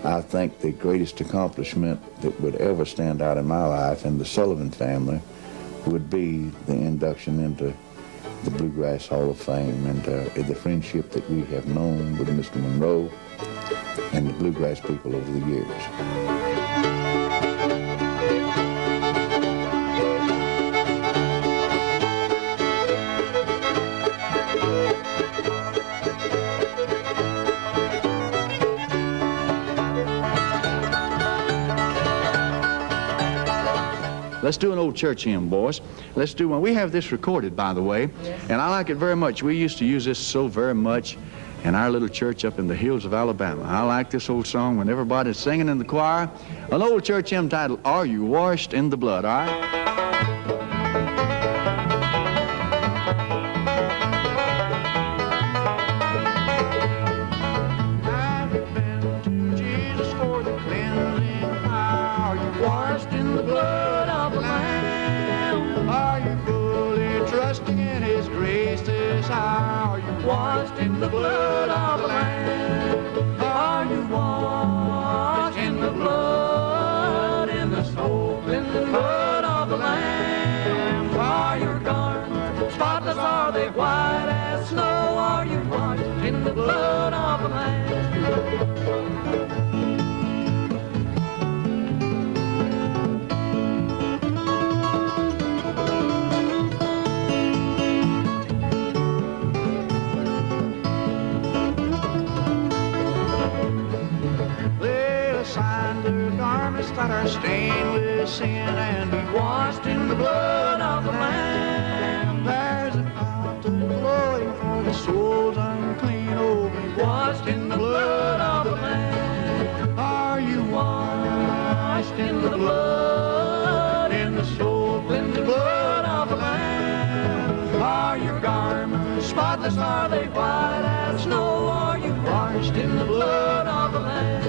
I think the greatest accomplishment that would ever stand out in my life and the Sullivan family would be the induction into the Bluegrass Hall of Fame and the friendship that we have known with Mr. Monroe and the bluegrass people over the years. Let's do an old church hymn, boys. Let's do one. We have this recorded, by the way, and I like it very much. We used to use this so very much in our little church up in the hills of Alabama. I like this old song when everybody's singing in the choir. An old church hymn titled, Are You Washed in the Blood, all right? Are you washed in the blood of the Lamb? Are you washed in the blood, in the soap, in the blood of the Lamb? Are your garments spotless? Are they white as snow? Are you washed in the blood of the Lamb? That are stained with sin and be washed in the blood of the Lamb. There's a fountain flowing for the souls unclean. Oh, be washed in the blood of the Lamb. Are you washed in the blood, in the soap, in the blood of the Lamb? Are your garments spotless? Are they white as snow? Are you washed in the blood of the Lamb?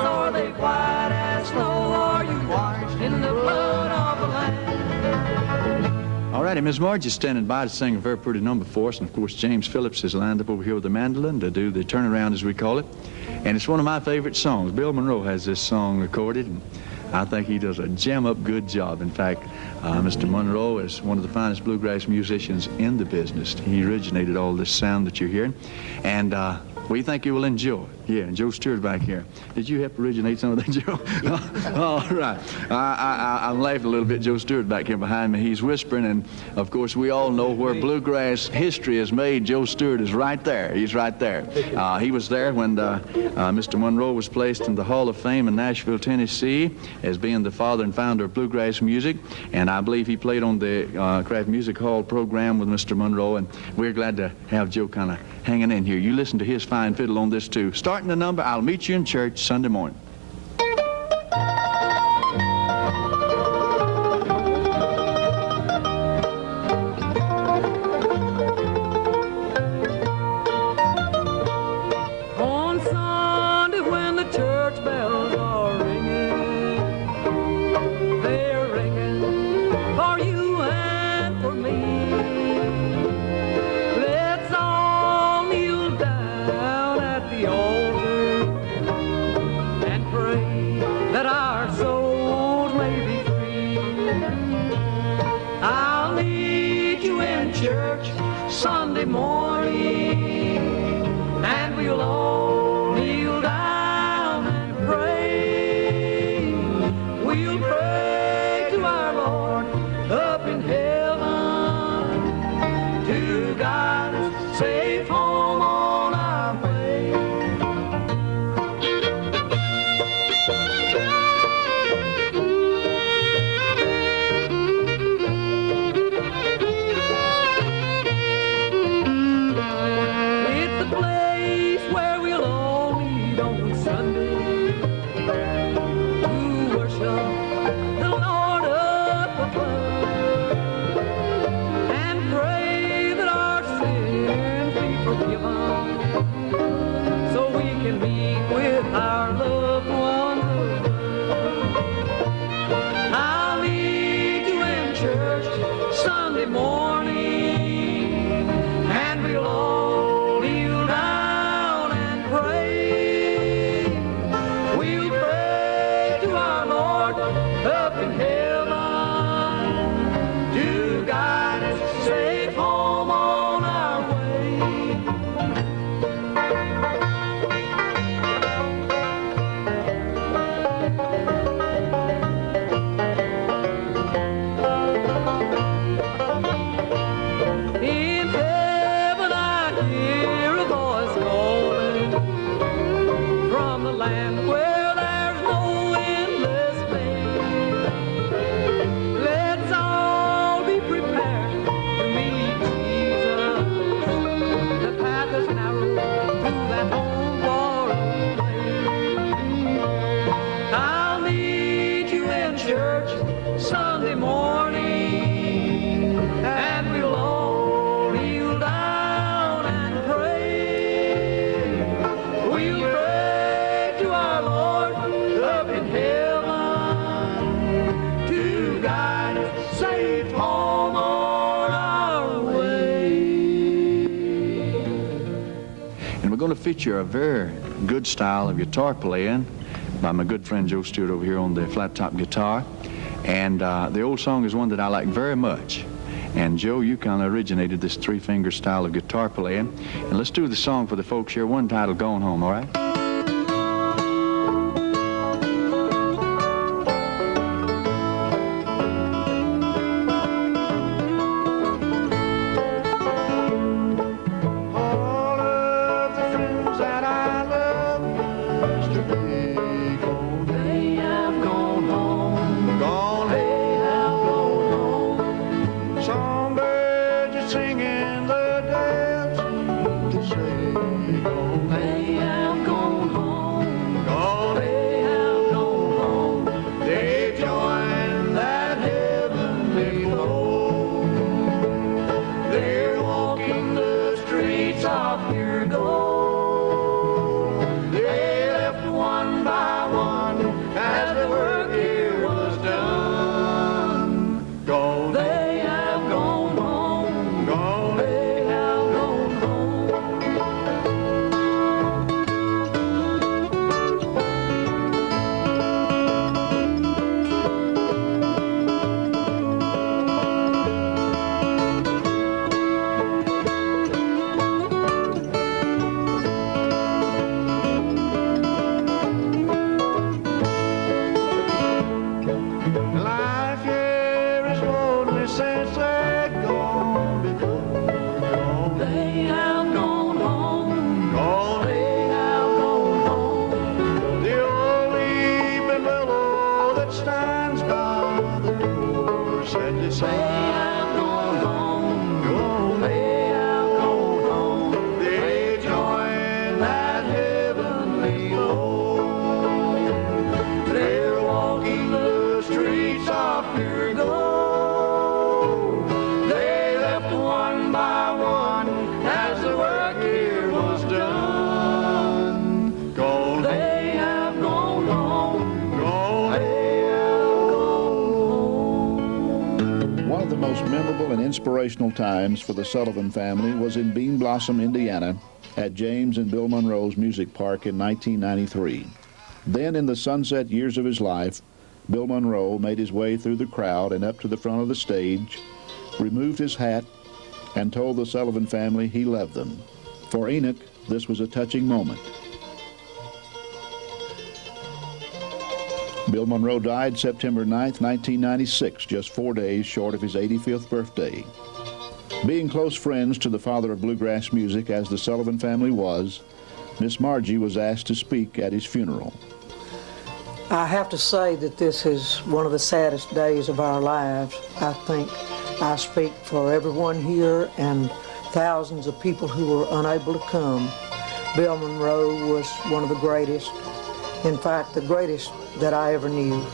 Are they white as snow? Are you washed in the blood of the Lamb? All righty, Miss Marge is standing by to sing a very pretty number for us, and of course James Phillips is lined up over here with the mandolin to do the turnaround, as we call it. And it's one of my favorite songs. Bill Monroe has this song recorded, and I think he does a gem-up good job. In fact, Mr. Monroe is one of the finest bluegrass musicians in the business. He originated all this sound that you're hearing. And we think you will enjoy. Yeah, and Joe Stewart back here. Did you help originate some of that, Joe? All right. I'm laughing a little bit. Joe Stewart back here behind me. He's whispering, and of course we all know where bluegrass history is made. Joe Stewart is right there. He's right there. He was there when Mr. Monroe was placed in the Hall of Fame in Nashville, Tennessee, as being the father and founder of bluegrass music. And I believe he played on the Kraft Music Hall program with Mr. Monroe, and we're glad to have Joe kind of hanging in here. You listen to his fine fiddle on this too. Starting the number, I'll meet you in church Sunday morning. On Sunday when the church bells are ringing, they're ringing for you and for me. Let's all kneel down at the altar and pray that our souls may be free. I'll meet you in church Sunday morning, and we'll all kneel down and pray. We'll pray to our Lord up in heaven to guide us safe home on our way. It's the place where we'll all meet on Sunday to worship the Lord up above and pray that our sins be forgiven, so we can meet with our loved ones above. I'll meet you in church Sunday morning, and we'll all kneel down and pray. We'll pray to our Lord up in heaven to guide us safe home on our way. In heaven I hear a voice calling from the land where there's no endless pain. Let's all be prepared to meet Jesus. The path is narrow to that home borrowed place. I'll meet you in church Sunday morning, and we'll all kneel down and pray. We'll pray to our Lord up in heaven to guide us safe home on our way. And we're going to feature a very good style of guitar playing by my good friend Joe Stewart over here on the flat top guitar. And the old song is one that I like very much. And Joe, you kind of originated this three-finger style of guitar playing. And let's do the song for the folks here, one titled Gone Home, all right? All of the friends that I love yesterday gone. They have gone home. Gone home. They have gone home. Songbirds are singing the dance to say gone. They have gone said you say I'm going home, go lay I'm going home. They join that heavenly home. They're walking the streets of pure gold. They left one by one as the work here was done. Go they have gone home, go they have gone home. One of the most memorable and inspirational times for the Sullivan family was in Bean Blossom, Indiana, at James and Bill Monroe's Music Park in 1993. Then, in the sunset years of his life, Bill Monroe made his way through the crowd and up to the front of the stage, removed his hat, and told the Sullivan family he loved them. For Enoch, this was a touching moment. Bill Monroe died September 9th, 1996, just 4 days short of his 85th birthday. Being close friends to the father of bluegrass music, as the Sullivan family was, Miss Margie was asked to speak at his funeral. I have to say that this is one of the saddest days of our lives. I think I speak for everyone here and thousands of people who were unable to come. Bill Monroe was one of the greatest, in fact, the greatest that I ever knew.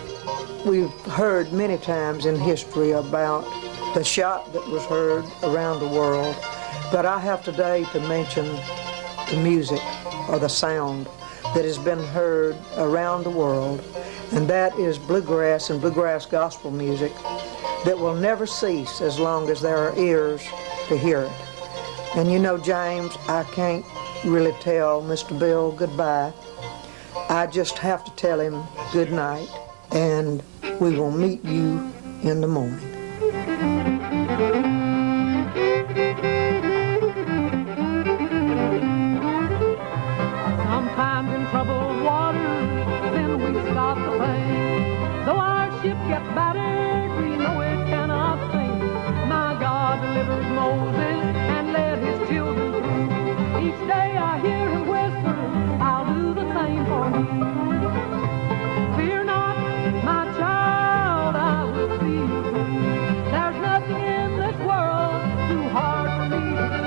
We've heard many times in history about the shot that was heard around the world, but I have today to mention the music or the sound that has been heard around the world, and that is bluegrass and bluegrass gospel music that will never cease as long as there are ears to hear it. And you know, James, I can't really tell Mr. Bill goodbye. I just have to tell him good night, and we will meet you in the morning. Sometimes in troubled waters, then we stop the pain. Though our ship gets battered, we know it cannot sink. My God delivers Moses and led his children through. Each day I hear him whisper, I'll do the same for you. Fear not, my child, I will see you through. There's nothing in this world too hard for me to do.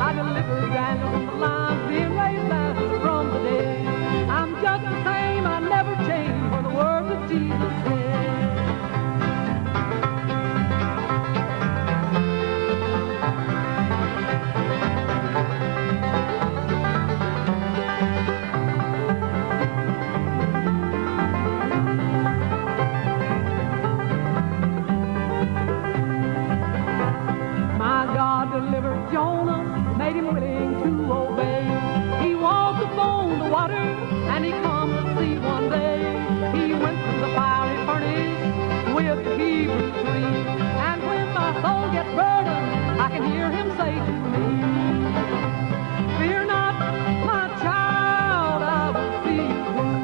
I delivered Daniel from the lions, being raised Lazarus from the dead. I'm just the same, I never change for the words that Jesus said. My God delivered Jonah, made him willing to obey. He walked upon the water, and he come to see one day. He went through the fiery furnace with the Hebrew tree. And when my soul gets burdened, I can hear him say to me, fear not, my child, I will see you through.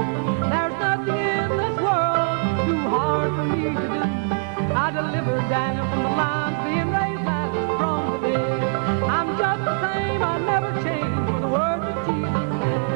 There's nothing in this world too hard for me to do. I delivered Daniel from the lions, being raised Lazarus from the dead. I'm just the same, I never change for the words that Jesus said.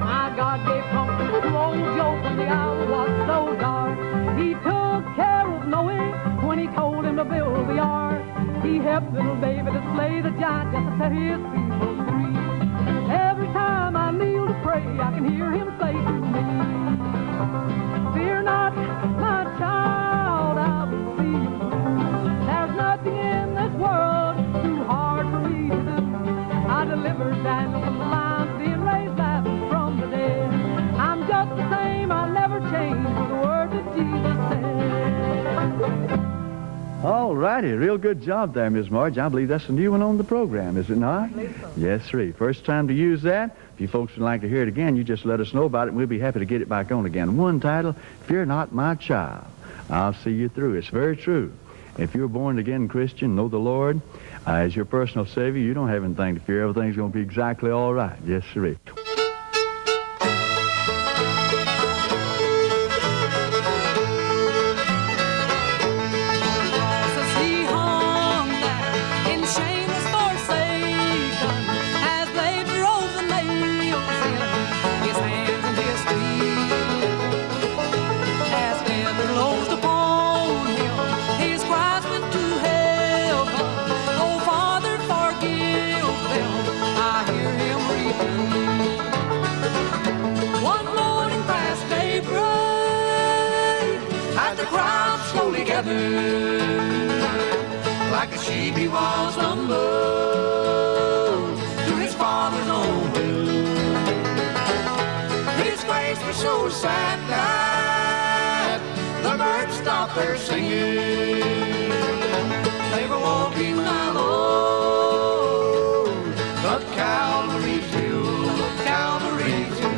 My God gave comfort to old Job when the hour was so dark. He took care of Noah when he told him to build the ark. He helped little David to slay the giant just to set his people free. Every time I kneel to pray, I can hear him say to me, fear not, my child, I will see you through. There's nothing in this world too hard for me to do. I delivered Daniel from the lions, being raised Lazarus from the dead. I'm just the same, I never change for the words that Jesus said. All righty, real good job there, Miss Marge. I believe that's a new one on the program, is it not? I believe so. Yes, sir. First time to use that. If you folks would like to hear it again, you just let us know about it, and we'll be happy to get it back on again. One title, Fear Not, My Child. I'll see you through. It's very true. If you're born again Christian, know the Lord as your personal Savior, you don't have anything to fear. Everything's going to be exactly all right. Yes, sir. the crowd slowly gathered. Like a sheep he was humble to his father's own will. His face was so sad that the birds stopped their singing. They were walking my Lord up Calvary's hill, Calvary's hill.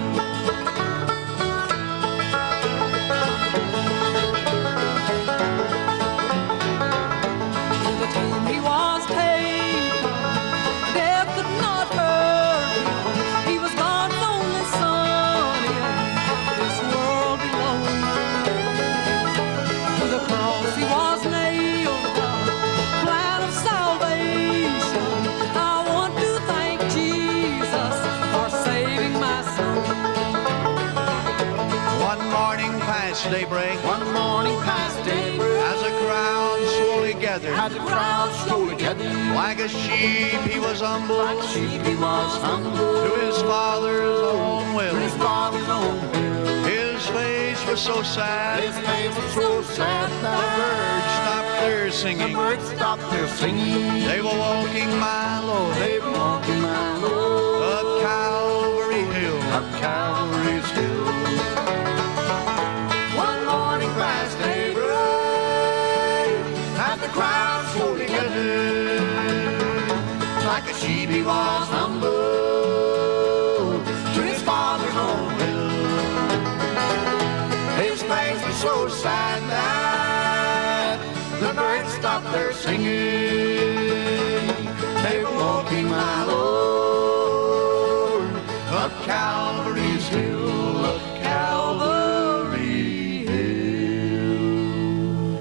Daybreak. One morning past daybreak, As a crowd slowly gathered. as the crowd slowly gathered, Like a sheep he was humble. like a sheep he was humble To his father's own will. to his father's own will. His face was so sad. His face was so sad The birds stopped their the singing. birds stopped their singing. They were walking my Lord They were walking my Lord up Calvary Hill. up Calvary's hill. One morning past daybreak, as the crowd slowly gathered, like a sheep he was humble to his father's own will. His face was so sad that the birds stopped their singing. They were walking my Lord up Calvary's hill, up Calvary hill.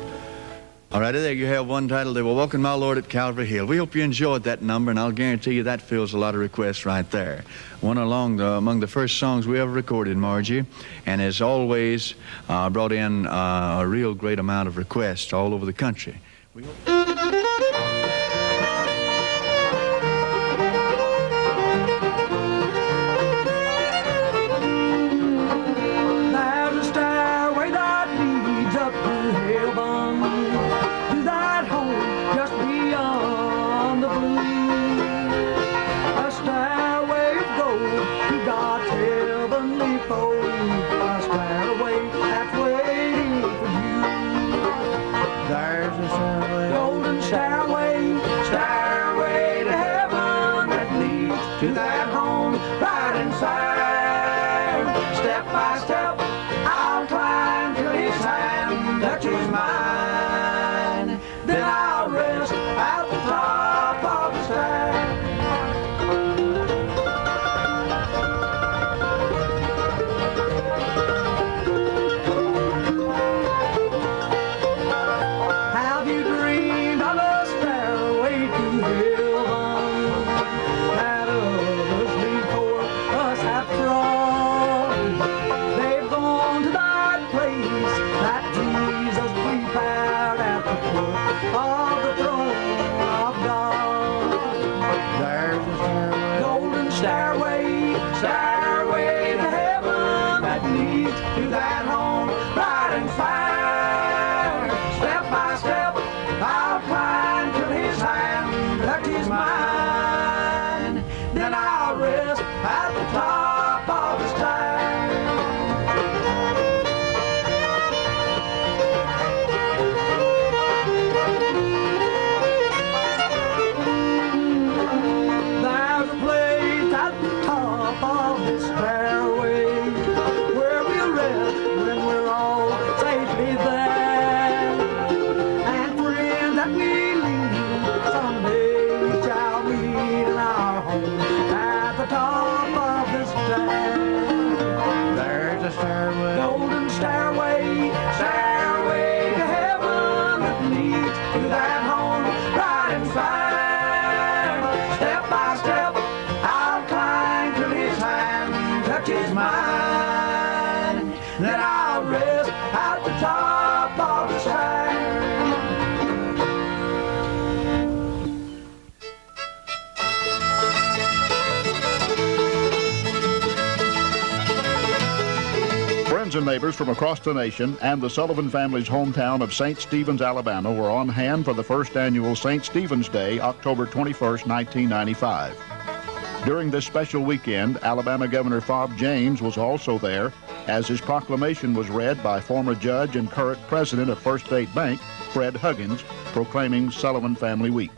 All right, there you have one title. They were walking my Lord at Calvary Hill. We hope you enjoyed that number, and I'll guarantee you that fills a lot of requests right there. One among the first songs we ever recorded, Margie, and as always brought in a real great amount of requests all over the country. We hope There's a stairway that leads up to heaven, to that home just beyond the blue. A stairway of gold to God's heavenly fold, a stairway that's waiting for you. There's a stairway, golden stairway, stairway to heaven that leads to that home right inside. Step by step, I'll climb till his hand touches mine. Then I'll rest at the top of the stair. Have you dreamed of a stairway to heaven that others before us have trod? They've gone to that place that Jesus prepared at the foot of the throne of God. There's a stairway, golden stairway, stairway to heaven that leads to that home bright and fair. Step by step, I'll climb till his hand touches mine. Then I'll rest at the top of the stair. There's a place that Friends and neighbors from across the nation and the Sullivan family's hometown of St. Stephen's, Alabama were on hand for the first annual St. Stephen's Day, October 21st, 1995. During this special weekend, Alabama Governor Fob James was also there as his proclamation was read by former judge and current president of First State Bank, Fred Huggins, proclaiming Sullivan Family Week.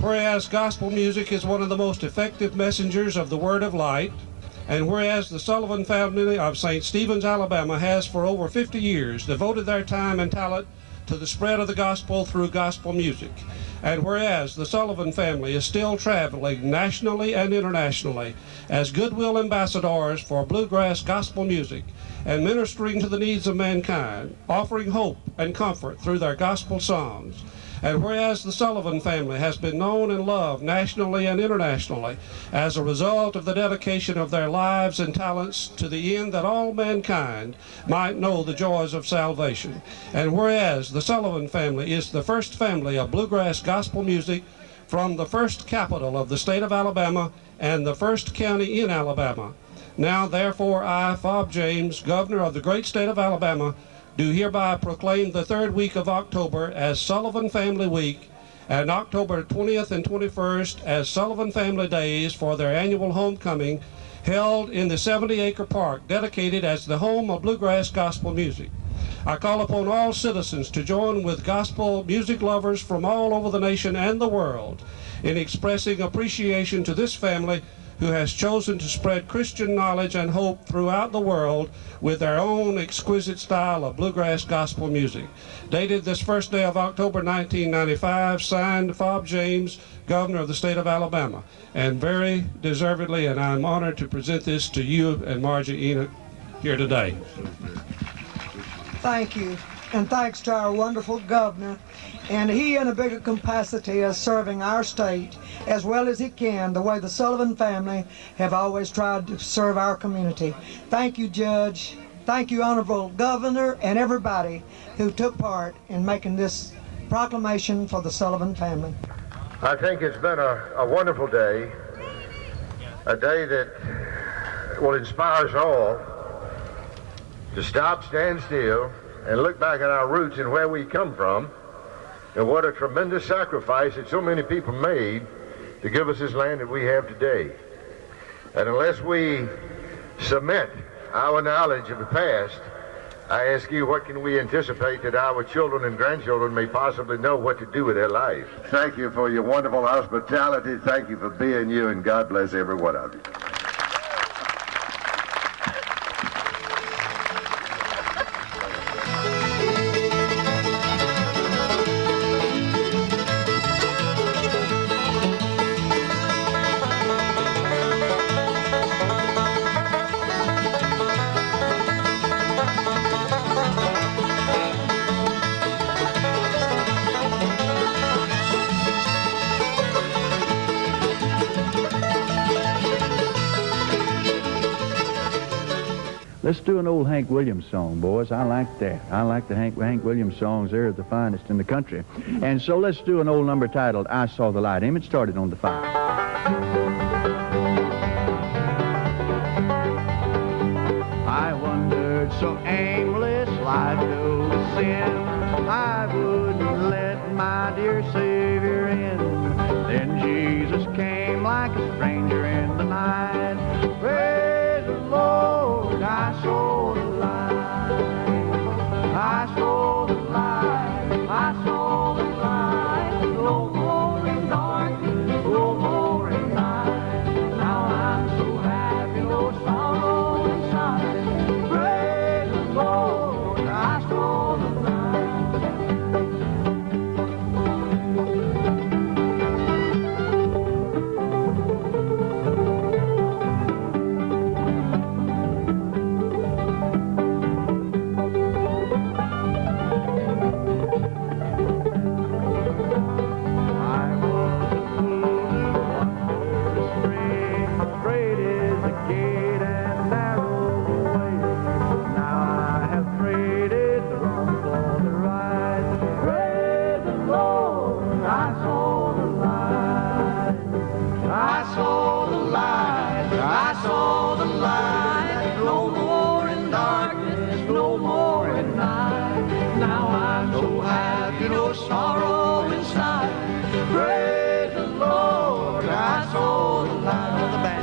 Whereas gospel music is one of the most effective messengers of the Word of Light, and whereas the Sullivan family of St. Stephen's, Alabama has for over 50 years devoted their time and talent to the spread of the gospel through gospel music, and whereas the Sullivan family is still traveling nationally and internationally as goodwill ambassadors for bluegrass gospel music and ministering to the needs of mankind, offering hope and comfort through their gospel songs, and whereas the Sullivan family has been known and loved nationally and internationally as a result of the dedication of their lives and talents to the end that all mankind might know the joys of salvation, and whereas the Sullivan family is the first family of bluegrass gospel music from the first capital of the state of Alabama and the first county in Alabama. Now, therefore, I, Fob James, Governor of the great state of Alabama, do hereby proclaim the third week of October as Sullivan Family Week and October 20th and 21st as Sullivan Family Days for their annual homecoming held in the 70-acre park dedicated as the home of bluegrass gospel music. I call upon all citizens to join with gospel music lovers from all over the nation and the world in expressing appreciation to this family who has chosen to spread Christian knowledge and hope throughout the world with their own exquisite style of bluegrass gospel music. Dated this first day of October 1995, signed Fob James, Governor of the state of Alabama. And very deservedly, and I'm honored to present this to you and Margie Enoch here today. Thank you, and thanks to our wonderful governor. And he, in a bigger capacity, is serving our state as well as he can, the way the Sullivan family have always tried to serve our community. Thank you, Judge. Thank you, Honorable Governor, and everybody who took part in making this proclamation for the Sullivan family. I think it's been a wonderful day, a day that will inspire us all to stop, stand still, and look back at our roots and where we come from, and what a tremendous sacrifice that so many people made to give us this land that we have today. And unless we submit our knowledge of the past, I ask you, what can we anticipate that our children and grandchildren may possibly know what to do with their lives? Thank you for your wonderful hospitality. Thank you for being you, and God bless every one of you. Let's do an old Hank Williams song, boys. I like that. I like the Hank Williams songs. They're the finest in the country. And so let's do an old number titled I Saw the Light. Aim it started on the 5. I wandered so aimless, like no sin. I wouldn't let my dear Savior in. Then Jesus came like a stranger in the night. Praise the Lord, I saw the light. I saw the light. I saw the light. No more in darkness, no more in night. Now I'm so happy, no sorrow inside. Praise the Lord, I saw the light. Now I'm so happy, no sorrow inside. Praise the Lord, I saw the light. The band.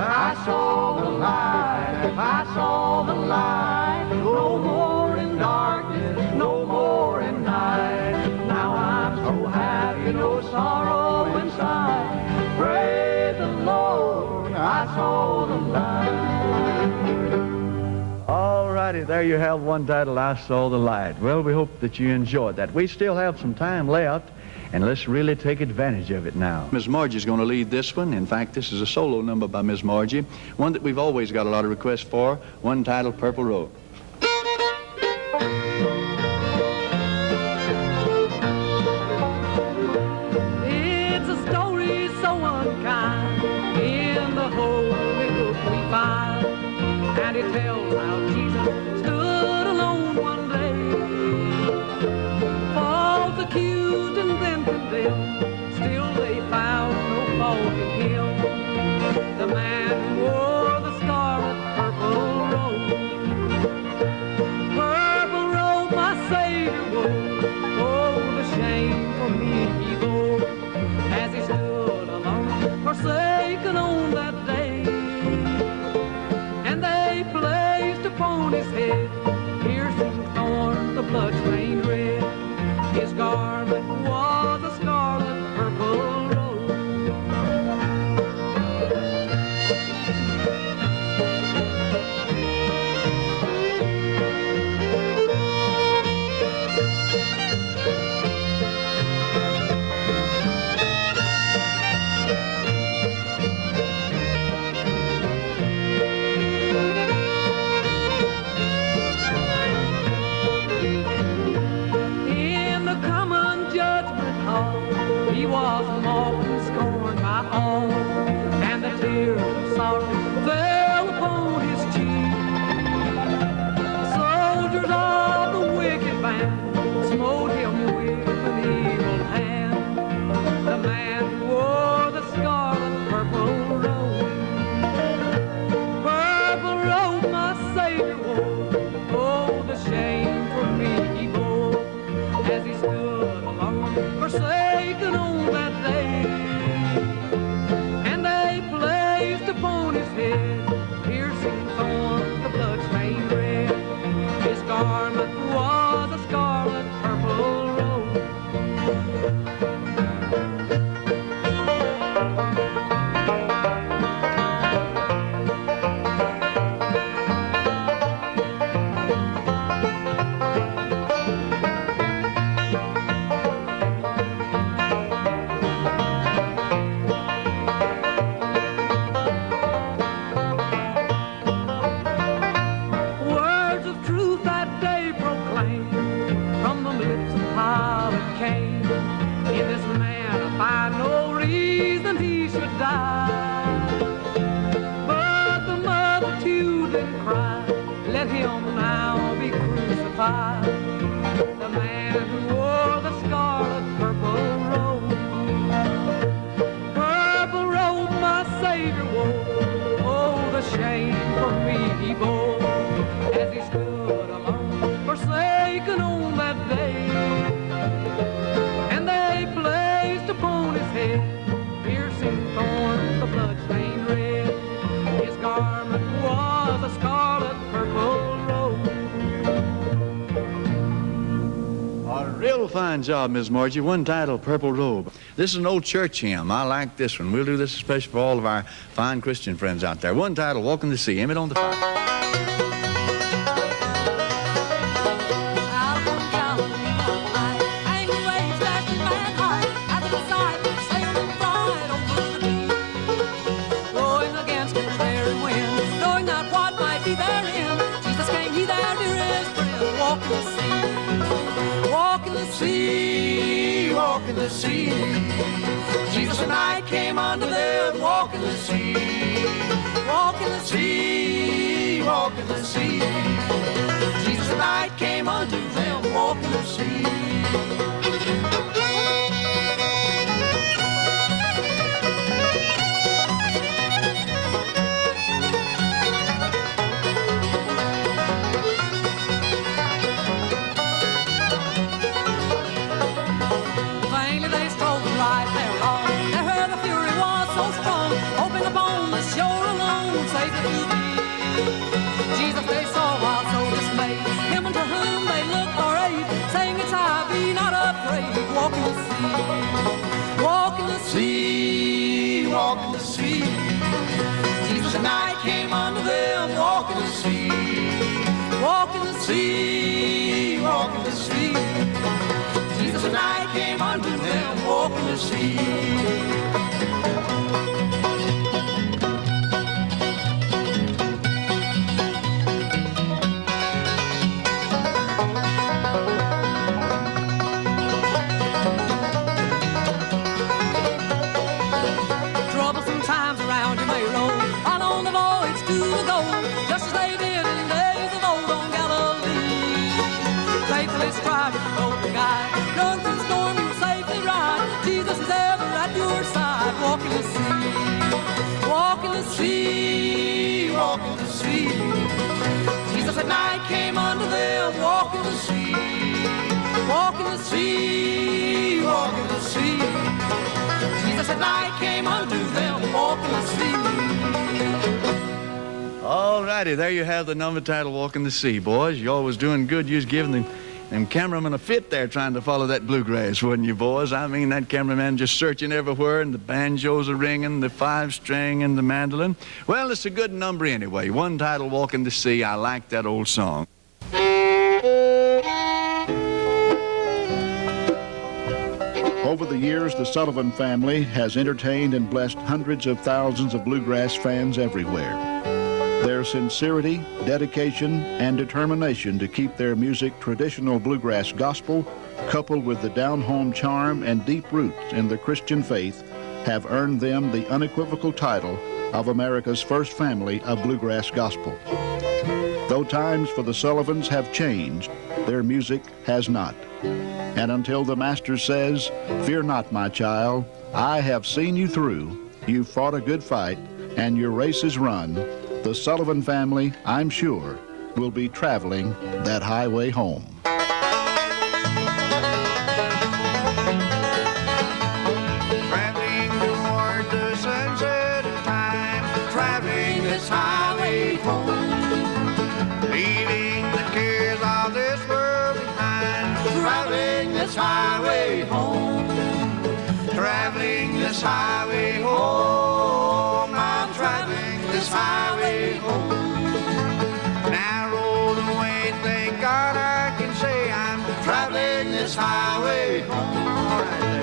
I saw the light, I saw the light. No more in darkness, no more in night. Now I'm so happy, no sorrow inside. Praise the Lord, I saw the light. All righty, there you have one title, I Saw the Light. Well, we hope that you enjoyed that. We still have some time left, and let's really take advantage of it now. Miss Margie's going to lead this one. In fact, this is a solo number by Miss Margie, one that we've always got a lot of requests for, one titled Purple Robe. It's a story so unkind in the holy book we find, and it tells how Jesus stood alone one day, false accused and then condemned. Still they found no fault in him. The man who wore the scarlet purple robe, my Savior wore. Oh, the shame for me he bore, as he stood alone, forsaken on that day. And they placed upon his head piercing thorns, the blood-stained red. His garment was a scarlet purple robe. He was mocked and scorned by all, and the tears of sorrow fell upon his cheek. Soldiers of the wicked band smote him with an evil hand. The man who wore the scarlet purple robe, my Savior wore. Oh, the shame for me he bore, as he stood alone, forsaken on that day. And they placed upon his head piercing thorns, the blood-stained red. His garment was a scarlet purple robe. The man who wore the scarlet purple robe, my Savior wore. Oh, the shame for me he bore, as he stood alone, forsaken on that day. And they placed upon his head piercing thorns, the blood-stained red. His garment was a scarlet purple robe. Real fine job, Miss Margie. One title, Purple Robe. This is an old church hymn. I like this one. We'll do this especially for all of our fine Christian friends out there. One title, Walking the Sea. Aim it on the fire. Walk in the sea. Jesus and I came under there and walk in the sea. Walk in the sea, walk in the sea. walking the sea. Vainly they strove to right their wrong. There where the fury was so strong, hoping upon the shore alone, safely to be. Jesus they saw while so dismayed, him unto whom they looked for aid, saying it's I, be not afraid. Walk in the sea, walk in the sea, walk in the sea. Jesus at night came unto them, walk in the sea, walk in the sea, walk in the sea. Jesus at night came unto them, walk in the sea. Troublesome times around you may roll, on the voyage to the goal, just as they did in days of old on Galilee. Faithfully striving to both the guide, run through the storm you'll safely ride. Jesus is ever at your side. Walk in the sea, walk in the sea, walk in the sea. Jesus at night came unto them, walk in the sea, walk in the sea, walk in the sea. Jesus at night came unto them, walk in the sea. All righty, there you have the number titled Walking the Sea, boys. You all was doing good. You was giving them cameramen a fit there trying to follow that bluegrass, wasn't you, boys? I mean, that cameraman just searching everywhere, and the banjos are ringing, the five-string and the mandolin. Well, it's a good number anyway. One titled Walking the Sea. I like that old song. Over the years, the Sullivan family has entertained and blessed hundreds of thousands of bluegrass fans everywhere. Their sincerity, dedication, and determination to keep their music traditional bluegrass gospel, coupled with the down-home charm and deep roots in the Christian faith, have earned them the unequivocal title of America's first family of bluegrass gospel. Though times for the Sullivans have changed, their music has not. And until the Master says, "Fear not, my child, I have seen you through, you've fought a good fight, and your race is run," the Sullivan family, I'm sure, will be traveling that highway home. Traveling toward the sunset time, traveling this highway home, leaving the cares of this world behind, traveling this highway home, traveling this highway home, I'm traveling this highway home. Narrow the way, thank God I can say I'm traveling this highway home. All right there.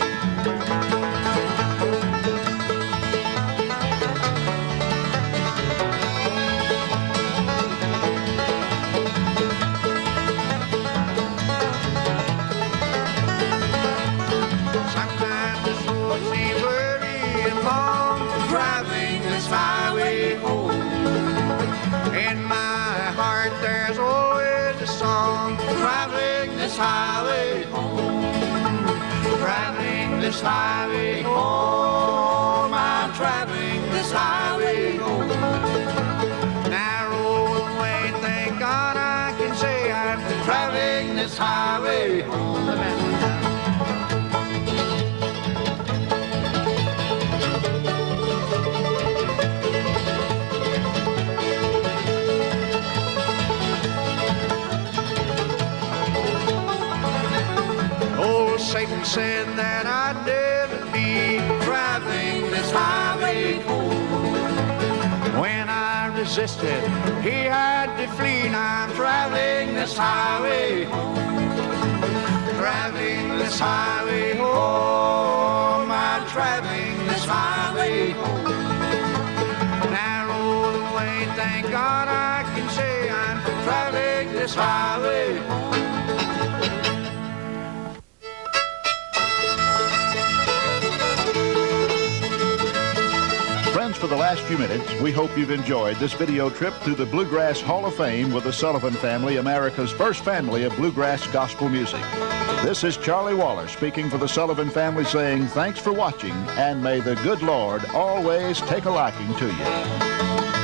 Sometimes this road seems weary and long, traveling this highway home. In my heart there's always a song, traveling this highway home, traveling this highway home, I'm traveling this highway home. Narrow the way, thank God I can say I'm traveling this highway home. Old Satan said that I'd never be traveling this highway home. When I resisted, he had to flee. Now I'm traveling this highway home, traveling this highway home, I'm traveling this highway home. Narrow the way, thank God I can say I'm traveling this highway home. for the last few minutes, we hope you've enjoyed this video trip through the Bluegrass Hall of Fame with the Sullivan Family, America's first family of bluegrass gospel music. This is Charlie Waller speaking for the Sullivan Family, saying thanks for watching, and may the good Lord always take a liking to you.